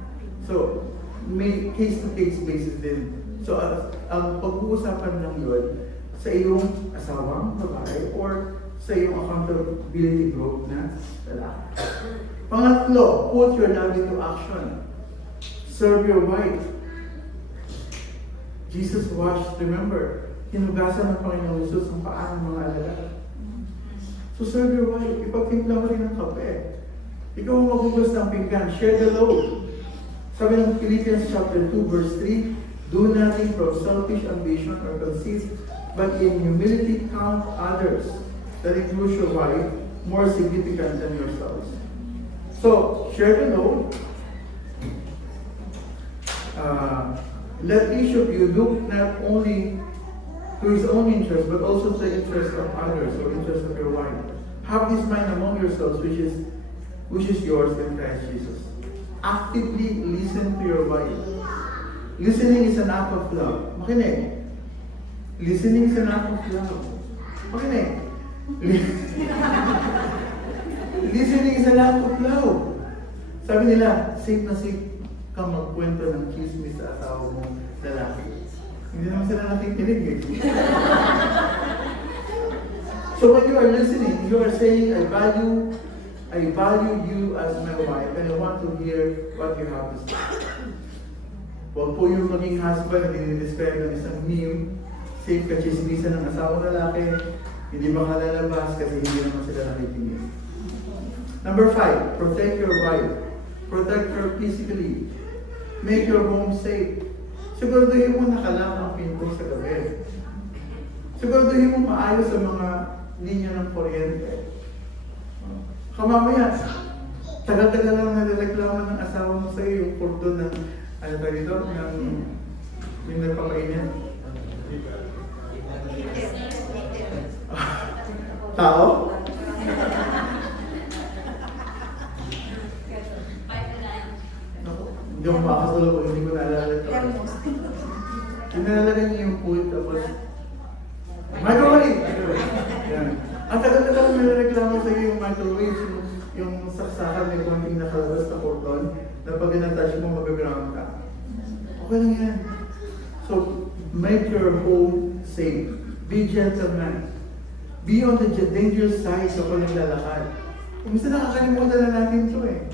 So, may case-to-case basis din. So, ang pag-uusapan lang yun sa iyong asawang babae or sa iyong accountability group na lalaki. Pangatlo, put your love into action. Serve your wife. Jesus washed, remember, hinugasan ng Panginoon Jesus ang paa ng mga lalaki. So serve your wife. Ipagtimpla mo rin ng kape. Ikaw ang maghugas ng pinggan. Share the load. Sabi ng Philippians chapter 2 verse 3, do nothing from selfish ambition or conceit, but in humility count others, that includes your wife, more significant than yourselves. So, share the load. Let each of you look not only to his own interest, but also to the interest of others, or interest of your wife. Have this mind among yourselves, which is yours in Christ Jesus. Actively listen to your wife. Listening is an act of love. Makinig. Listening is an act of love. Makinig. Listening is an act of love. Sabi nila, safe na safe ka magkwento ng chismis sa asawa mo lalaki. Hindi naman sila nakikinig eh. So when you are listening, you are saying, I value you as my wife and I want to hear what you have to say. Huwag po yung maging husband na dinidescribe ng isang meme, safe ka chismisan ng asawang lalaki, hindi makalalabas kasi hindi naman sila nakikinig. Number 5, protect your wife. Protect her physically. Make your home safe. Siguraduhin mo nakalock ang pinto sa gabi. Siguraduhin mo maayos sa mga linya ng kuryente. Kamamaya, tagal-tagal lang nalireklamo ng asawa mo sa iyo yung kordon ng, ano tayo dito, yung nagpakainin. Tao? Hindi ako makakasulo kung hindi ko naalala ito. Yung nalalagay niyo yung food, tapos microwave! Yan. Ang tagal-tagal nilireklamo sa iyo yung microwave, yung saksakan may konting nakalabas na cordon, na pag in-attach mo, mag-ground ka. Okay lang yan. So, make your home safe. Be gentleman. Be on the dangerous side kapag naglalakad. Kung minsan nakakalimutan na natin ito eh.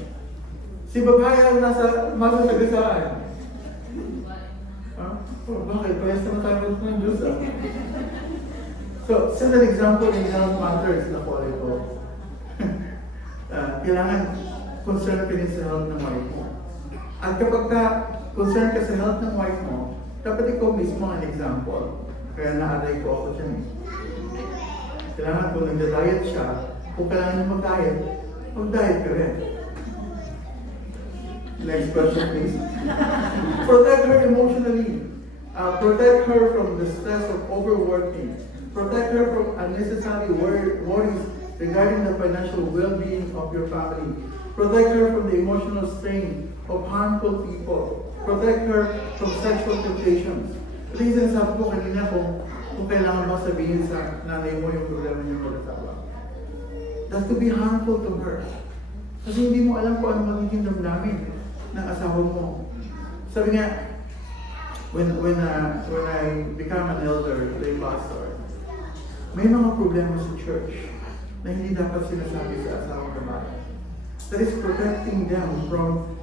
Si babae ang nasa masasagasaan. Oh, bakit? Payas naman tayo ng Diyos ah. So, set an example in health matters na po ito. Kailangan concern ka din sa health ng wife mo. At kapag concern ka sa health ng wife mo, dapat ikaw mismo ang example. Kaya na-aday ko ako dyan eh. Kailangan kung nagda-diet siya, kung kailangan niya mag-diet ka rin. Next question please. Protect her emotionally. Protect her from the stress of overworking. Protect her from unnecessary worries regarding the financial well-being of your family. Protect her from the emotional strain of harmful people. Protect her from sexual temptations. Ito yung sinasabi ko kanina kung kailangan ba sabihin sa nanay mo yung problema niyo mag-asawa. That's to be harmful to her. Kasi hindi mo alam kung ano magiging damdamin ng asawa mo. Sabi nga, when I become an elder, lay pastor, may mga problema sa church na hindi dapat sinasabi sa asawang babae. That is protecting them from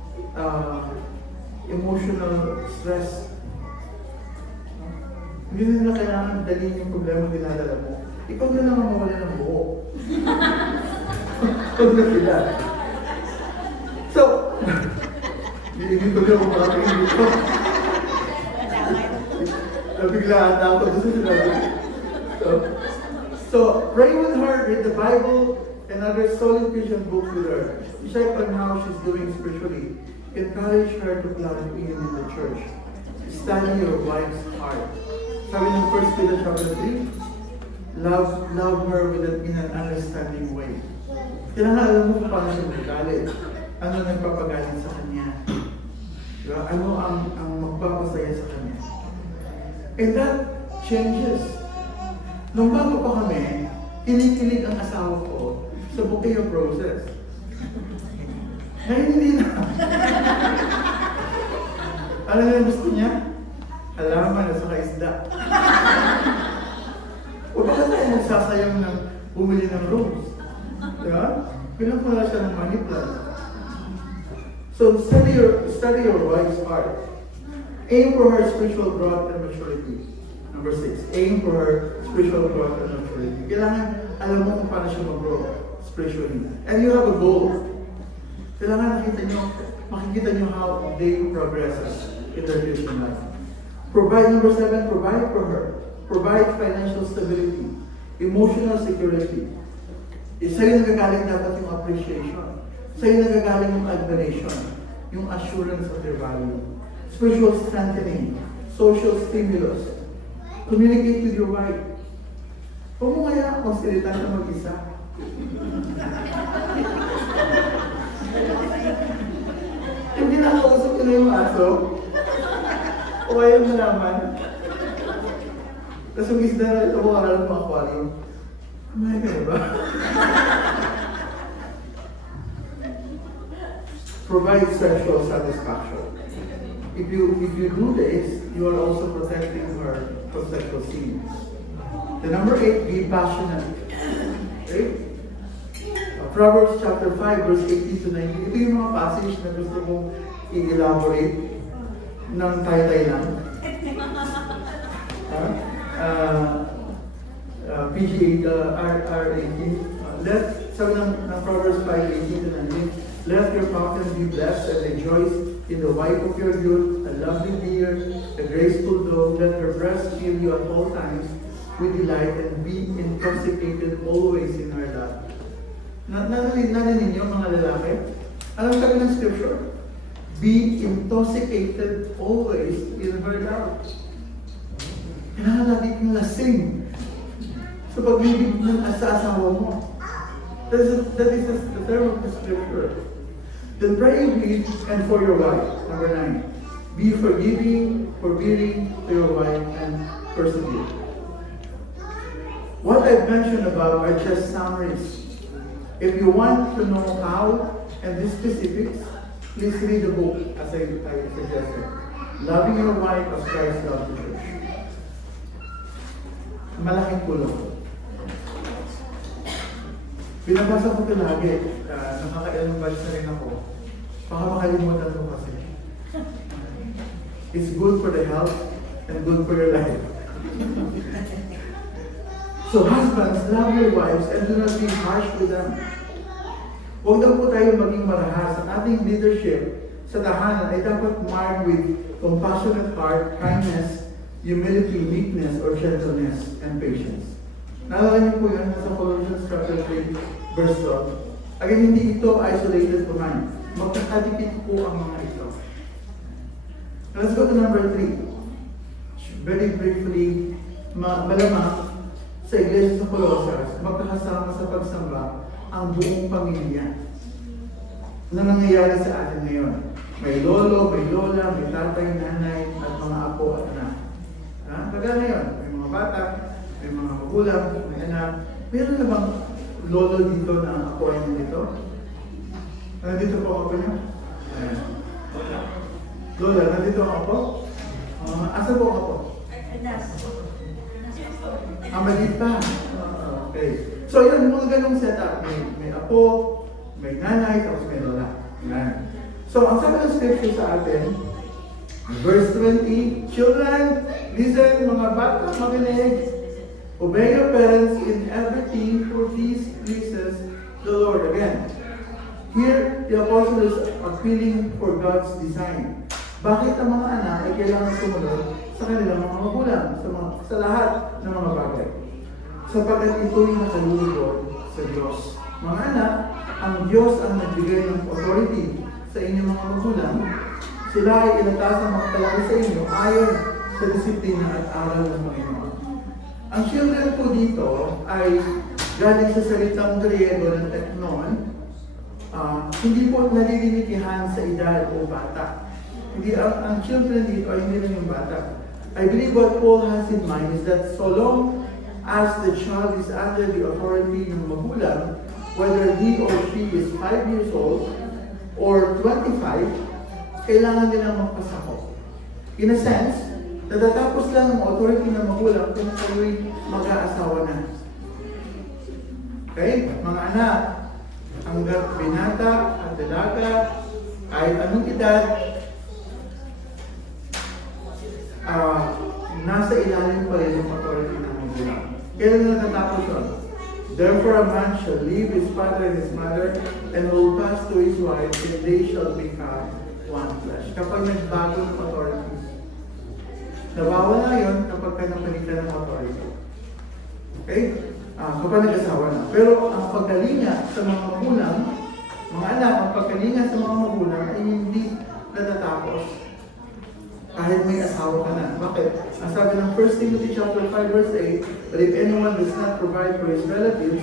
emotional stress. Hindi na nila kailangan dalhin yung problema dinadala mo. Ikaw na lang ang mawala ng buo. Huwag na sila. So, hindi ko na kumakain dito. Nabiglaan na ako doon sa sinabi. So, pray with her, read the Bible, and other solid Christian books with her. Check on how she's doing spiritually. Encourage her to plan being in the church. Study your wife's heart. Sabi ng 1 Peter chapter 3, love her in an understanding way. Kailangan alam mo kung paano siya magalit. Ano nagpapagalit sa kanya. Diba? Ano ang magpapasaya sa kanya. And that changes. Nung bago pa kami, kinikilig ang asawa ko sa bouquet of roses. Ngayon hindi na. Ano na gusto niya? Halaman at saka isda. O baka tayo magsasayang ng bumili ng rose. Diba? Pinapala siya ng money plant. So study your wife's heart. Aim for her spiritual growth and maturity. Number 6, aim for her spiritual growth and maturity. Kailangan alam mo kung paano siya mag-grow spiritually. And you have a goal. Kailangan makikita nyo how they progress in their Christian life. Number 7, provide for her. Provide financial stability, emotional security. Sa'yo nagagaling dapat yung appreciation. Sa'yo nagagaling yung admiration, yung assurance of their value. Spiritual strengthening, social stimulus. Communicate with your wife. Huwag mo kaya magsalita siya mag-isa. Hindi nakausap ko na yung aso. O kaya malaman. Tapos yung isda na ito mo karala ng aquarium. May kaya ba? Provide sexual satisfaction. If you do this, you are also protecting her from sexual sins. The number 8, be passionate. Okay? Proverbs chapter 5, verse 18 to 19. Ito yung mga passage na gusto kong i-elaborate ng tayo-tayo lang. R18. Sabi ng Proverbs 5, 18 to 19, let your fountain be blessed and rejoice in the wife of your youth, a lovely deer, a graceful dove. Let her breast fill you at all times with delight and be intoxicated always in her love. Narinig ninyo mga lalaki? Anong sabi ng scripture? Be intoxicated always in her love. Kailangan natin kong lasing sa pag-ibig ng asawa mo. That is the term of the scripture. Then pray with and for your wife. Number 9. Be forgiving, forbearing to your wife, and persevere. What I've mentioned above are just summaries. If you want to know how and the specifics, please read the book as I suggested. Loving Your Wife as Christ Loved the Church. Malaking tulong. Binabasa ko ito lagi. Nakakailang batch na rin ako. Baka makalimutan ko kasi. It's good for the health and good for your life. So husbands, love your wives and do not be harsh with them. Huwag daw po tayo maging marahas. Ang ating leadership sa tahanan ay dapat marked with compassionate heart, kindness, humility, meekness, or gentleness, and patience. Naalala niyo po yan sa Colossians chapter 3, verse 12. Again, hindi ito isolated command. Magkakadikit po ang mga ito. Let's go to number 3. Very briefly, malamang sa iglesia sa Colossus, magkakasama sa pagsamba ang buong pamilya. Ano nangyayari sa atin ngayon? May lolo, may lola, may tatay, nanay, at mga apo at anak. Kagaya ngayon, may mga bata, may mga magulang, may anak. Meron na bang lolo dito na ang apo ay nandito? Nandito po ang apo niyo? Lola, nandito ang apo? Asa po ang apo? Maliit pa. Okay. So yun, mga ganong setup. May apo, may nanay, tapos may lola. Yan. So, ang sabi ng scripture sa atin, verse 20, children, listen, mga bata, makinig, obey your parents in everything, for this pleases the Lord. Again, here, the apostle is appealing for God's design. Bakit ang mga anak ay kailangan sumunod sa kanilang mga magulang, sa lahat ng mga bagay? Sapagkat ito'y nakalulugod sa Diyos. Mga anak, ang Diyos ang nagbigay ng authority sa inyong mga magulang. Sila ay inatasang magpalaki sa inyo ayon sa disiplina at aral ng Panginoon. Ang children po dito ay galing sa salitang Griego ng teknon, hindi po nalilimitihan sa edad o bata. Hindi ang children dito ay hindi lang yung bata. I believe what Paul has in mind is that so long as the child is under the authority ng magulang, whether he or she is 5 years old or 25, kailangan nilang magpasakop. In a sense, natatapos lang ang authority ng magulang kung kayo'y mag-aasawa na. Okay? Mga anak, hanggat binata at dalaga, kahit anong edad, nasa ilalim pa rin ang authority ng magulang. Kailan natatapos yun? Therefore a man shall leave his father and his mother and will pass to his wife, and they shall become one flesh. Kapag nagbago ng authority, nawawala yun kapag ka napalitan ng authority. Okay? Kapag nag-asawa na. Pero ang pagkalinga sa mga magulang, mga anak, ang pagkalinga sa mga magulang ay hindi natatapos kahit may asawa ka na. Bakit? Ang sabi ng 1 Timothy chapter 5 verse 8, that if anyone does not provide for his relatives,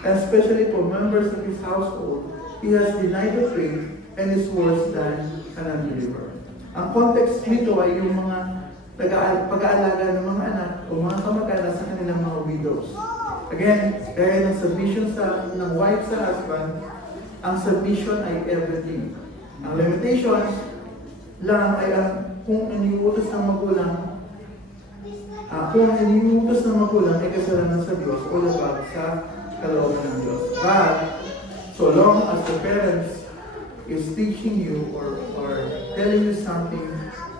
and especially for members of his household, he has denied the faith and is worse than an unbeliever. Ang context nito ay yung mga pag-aalaga ng mga anak o mga kamag-anak sa kanilang mga widows. Again, gaya ng submission ng wife sa husband, ang submission ay everything. Ang limitation lang ay kung iniutos ng magulang, ay kasalanan sa Diyos o labag sa kalooban ng Diyos. But, so long as the parents is teaching you or telling you something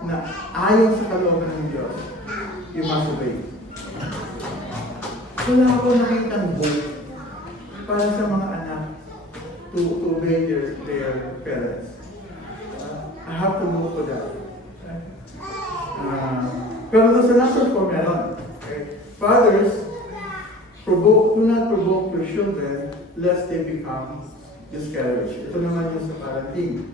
na ayon sa kalooban ng Diyos, you must obey. Wala ako nakitang book para sa mga anak to obey their parents. I have to look for that. Pero there's another for meron. Okay? Fathers, do not provoke your children lest they become discouraged. Ito naman yung sa parenting.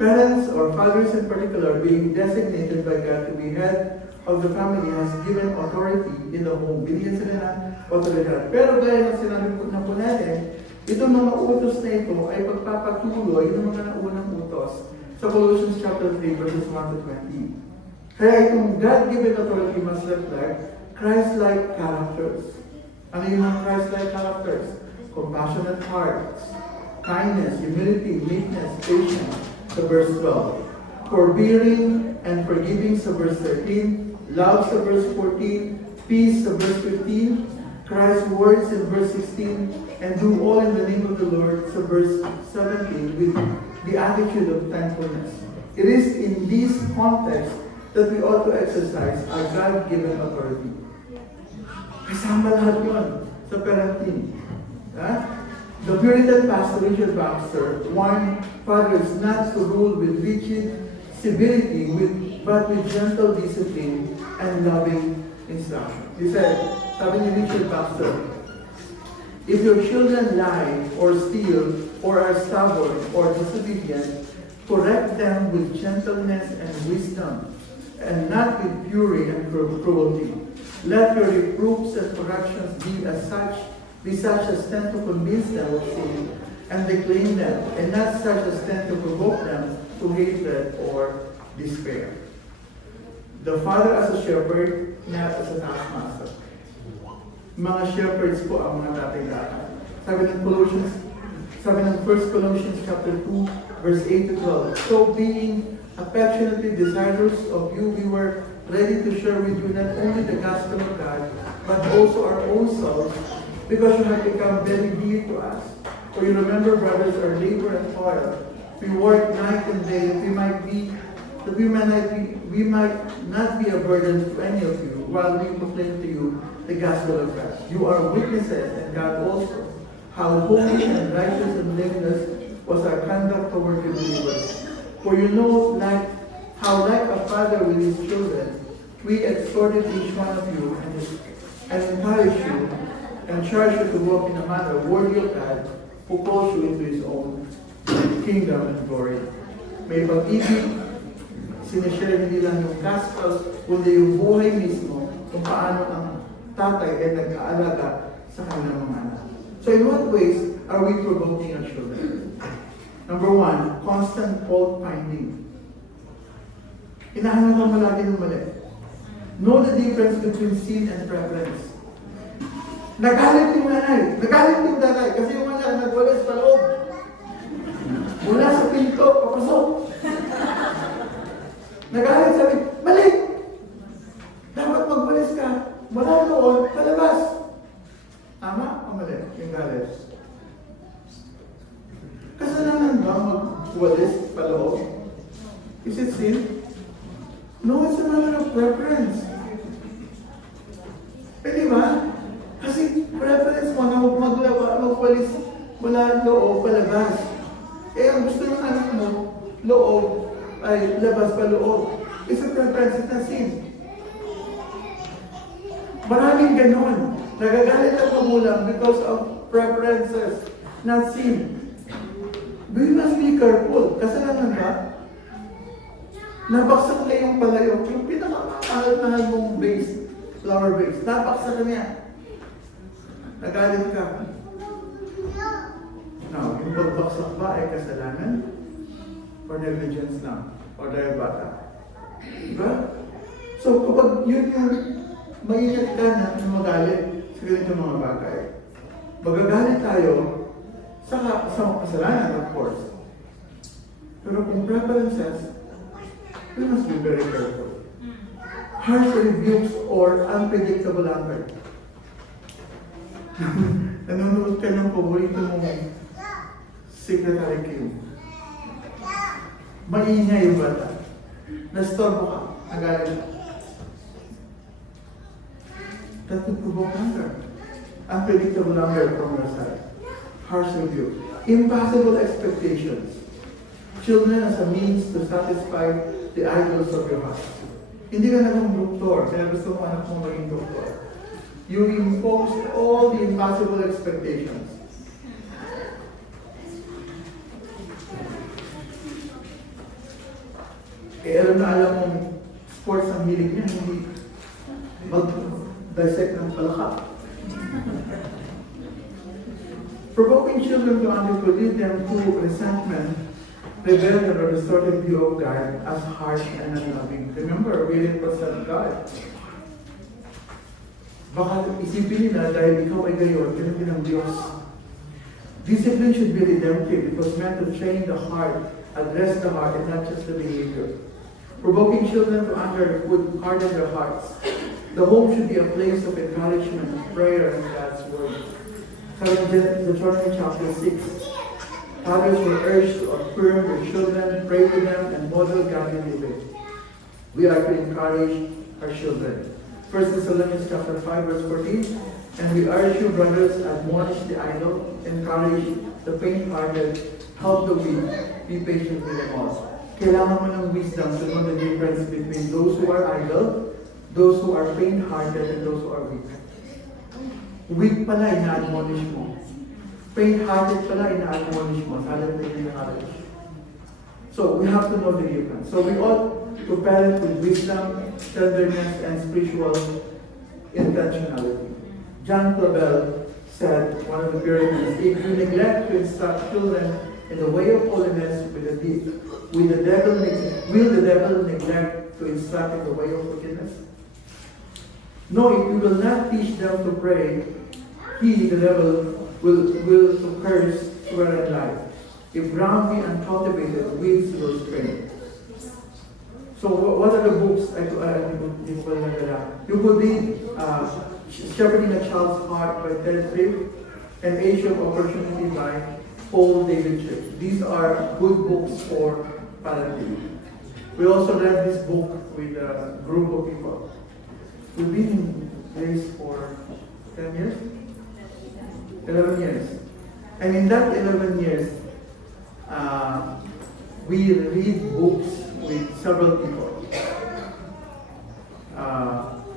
Parents or fathers in particular being designated by God to be head of the family has given authority in the home. Binigyan sila ng otoridad. Pero gaya ng sinabi na po natin, itong mga utos na ito ay pagpapatuloy ng mga naunang utos sa Colossians chapter 3 verses 1 to 20. Kaya itong God-given authority must reflect Christ-like characters. Ano yung mga Christ-like characters? Compassionate hearts, kindness, humility, meekness, patience, sa verse 12. Forbearing and forgiving sa verse 13. Love sa verse 14. Peace sa verse 15. Christ's words in verse 16. And do all in the name of the Lord sa verse 17 with the attitude of thankfulness. It is in this context that we ought to exercise our God-given authority. Kasama lahat yun sa parenting. The Puritan pastor Richard Baxter warned fathers not to rule with rigid civility, but with gentle discipline and loving instruction. He said, sabi ni Richard Baxter, if your children lie or steal or are stubborn or disobedient, correct them with gentleness and wisdom, and not with fury and cruelty. Let your reproofs and corrections be such as tend to convince them of sin and reclaim them, and not such as tend to provoke them to hatred or despair. The father as a shepherd, not as a taskmaster. Mga shepherds po ang mga tatay-tatay. Sabi ng 1 Colossians chapter 2, verse 8 to 12. So being affectionately desirous of you, we were ready to share with you not only the gospel of God, but also our own souls, because you have become very dear to us. For you remember, brothers, our labor and toil, We work night and day that we might not be a burden to any of you while we proclaim to you the gospel of God. You are witnesses, and God also, how holy and righteous and blameless was our conduct toward you believers. For you know how like a father with his children, we exhorted each one of you and encouraged you and charged you to walk in a manner worthy of God, who calls you into His own kingdom and glory. May pag-ibig, sinishare hindi lang yung gospel, kundi yung buhay mismo kung paano ang tatay ay nag-aalaga sa kanilang mga anak. So in what ways are we provoking our children? Number one, constant fault finding. Hinahanap mo lagi ng mali. Know the difference between sin and preference. Nagalit yung nanay, nagalit yung tatay, kasi yung anak nagwalis pa loob. Mula sa pinto, papasok. Nagalit, sabi, mali! Dapat magwalis ka, mula doon, palabas. Tama o mali yung galit? Kasalanan ba magwalis pa loob? Is it sin? No, it's a matter of preference. Pwede ba? Kasi preference mo na magwalis mula loob, palabas. Ang gusto ng anak mo, loob, ay labas pa loob. It's a preference, it's not sin. Maraming ganon. Nagagalit ang magulang because of preferences, not sin. We must be careful. Kasalanan ba? Nabaksak na yung palayok, yung pinakamahal-mahal mong base, flower base. Nabaksak na niya. Nagalit ka. Now, yung pagbaksak ba ay kasalanan? Or negligence lang? Or dahil bata? Diba? So, kapag yun yung maingat ka na magalit sa ganito mga bagay, magagalit tayo sa kasalanan, of course. Pero kung preferences, we must be very careful. Harsh rebukes or unpredictable anger. Nanonood ka ng paborito mong Secretary Kim. Maingay yung bata. Nastorbo ka. Nagalit ka. That would provoke anger. Unpredictable anger from your side. Harsh rebuke. Impossible expectations. Children as a means to satisfy the idols of your heart. Hindi ka naging doktor, kaya gusto mo anak mo maging doktor. You impose all the impossible expectations. Alam mong sports ang hilig niya, hindi mag-dissect ng palaka. Provoking children to anger could lead them to resentment, rebellion, or distorted view of God as harsh and unloving. Remember, we represent God. Baka isipin nila dahil ikaw ay gayon, ganun din ang Diyos. Discipline should be redemptive. It was meant to train the heart, address the heart, and not just the behavior. Provoking children to anger would harden their hearts. The home should be a place of encouragement, prayer, and God's word. So in Deuteronomy chapter 6, fathers were urged to affirm their children, pray with them, and model godly living. We are to encourage our children. 1 Thessalonians chapter 5, verse 14, and we urge you, brothers, admonish the idle, encourage the faint-hearted, help the weak, be patient with them all. Kailangan mo ng wisdom to know the difference between those who are idle, those who are faint-hearted, and those who are weak. Weak pala, ina-admonish mo. Faint-hearted pala, ina-admonish mo. Sabi na yung knowledge. So, we have to know the difference. So, we ought to parent with wisdom, tenderness, and spiritual intentionality. John Clavel said, one of the Puritans, if you neglect to instruct children in the way of holiness, will the devil neglect to instruct in the way of wickedness? No, if you will not teach them to pray, he, the devil, will to curse, swear, and lie. If groundly uncultivated, weeds will spring. So what are the books? You could read Shepherding a Child's Heart by Ted Tripp, and Age of Opportunity by Paul David Church. These are good books for parenting. We also read this book with a group of people. We've been in Grace for 10 years? 11 years. And in that 11 years, we read books with several people.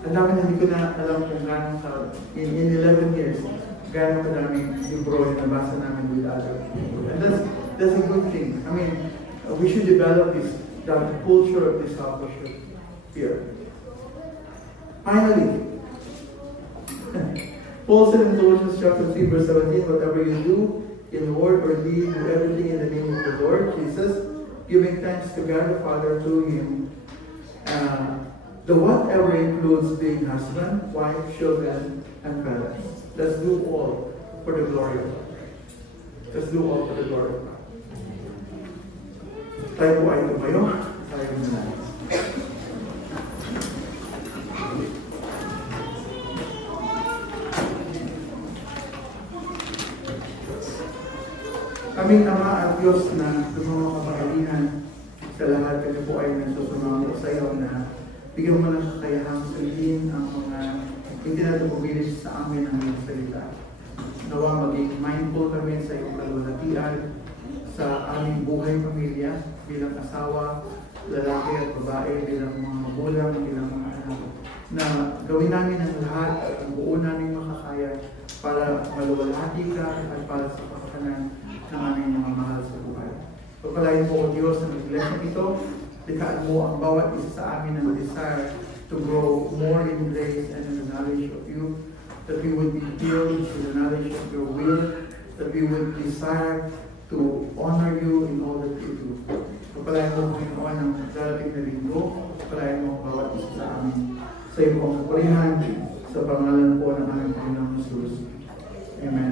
Ang dami na hindi ko na alam kung gano'n in 11 years, gano'n kadaming libro na nabasa namin with other people. And that's a good thing. I mean, we should develop that culture of discipleship here. Finally, Paul said in Colossians chapter 3, verse 17, whatever you do, in word or deed, do everything in the name of the Lord Jesus, giving thanks to God the Father through Him. The whatever includes being husband, wife, children, and parents. Let's do all for the glory of God. Let's do all for the glory of God. Tayo po ay tumayo. Tayo na. Aming Ama at Diyos na lumang kapangalihan sa lahat, kayo po ay nagsusumamo sa iyo na bigyan mo ng kakayahang salihin ang mga itinatapubilis sa amin ang iyong salita. Nawa maging mindful kami sa iyong kalwalatian sa aming buhay pamilya bilang asawa, lalaki at babae, bilang mga magulang, bilang mga anak, na gawin namin ang lahat at ang buo namin makakaya para maluwalhati ka at para sa pakakanan ng aming mga mahal sa buhay. Pagpalain po o Diyos ang iglesia ito, likaan mo ang bawat isa sa amin ng desire to grow more in grace and in the knowledge of you, that we would be filled with the knowledge of your will, that we would desire to honor you in all that we do. Pagpalain mo, Panginoon, ang darating na linggo, pagpalain mo ang bawat isa sa amin. Sa iyo po ang kapurihan, sa pangalan po ng aming Panginoong Jesus. Amen.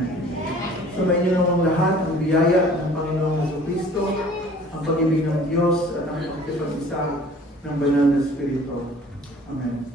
So may inyo namang lahat ang biyaya ng Panginoong Jesucristo, ang pag-ibig ng Diyos at ang pagkipag-isa ng banal na Espiritu. Amen.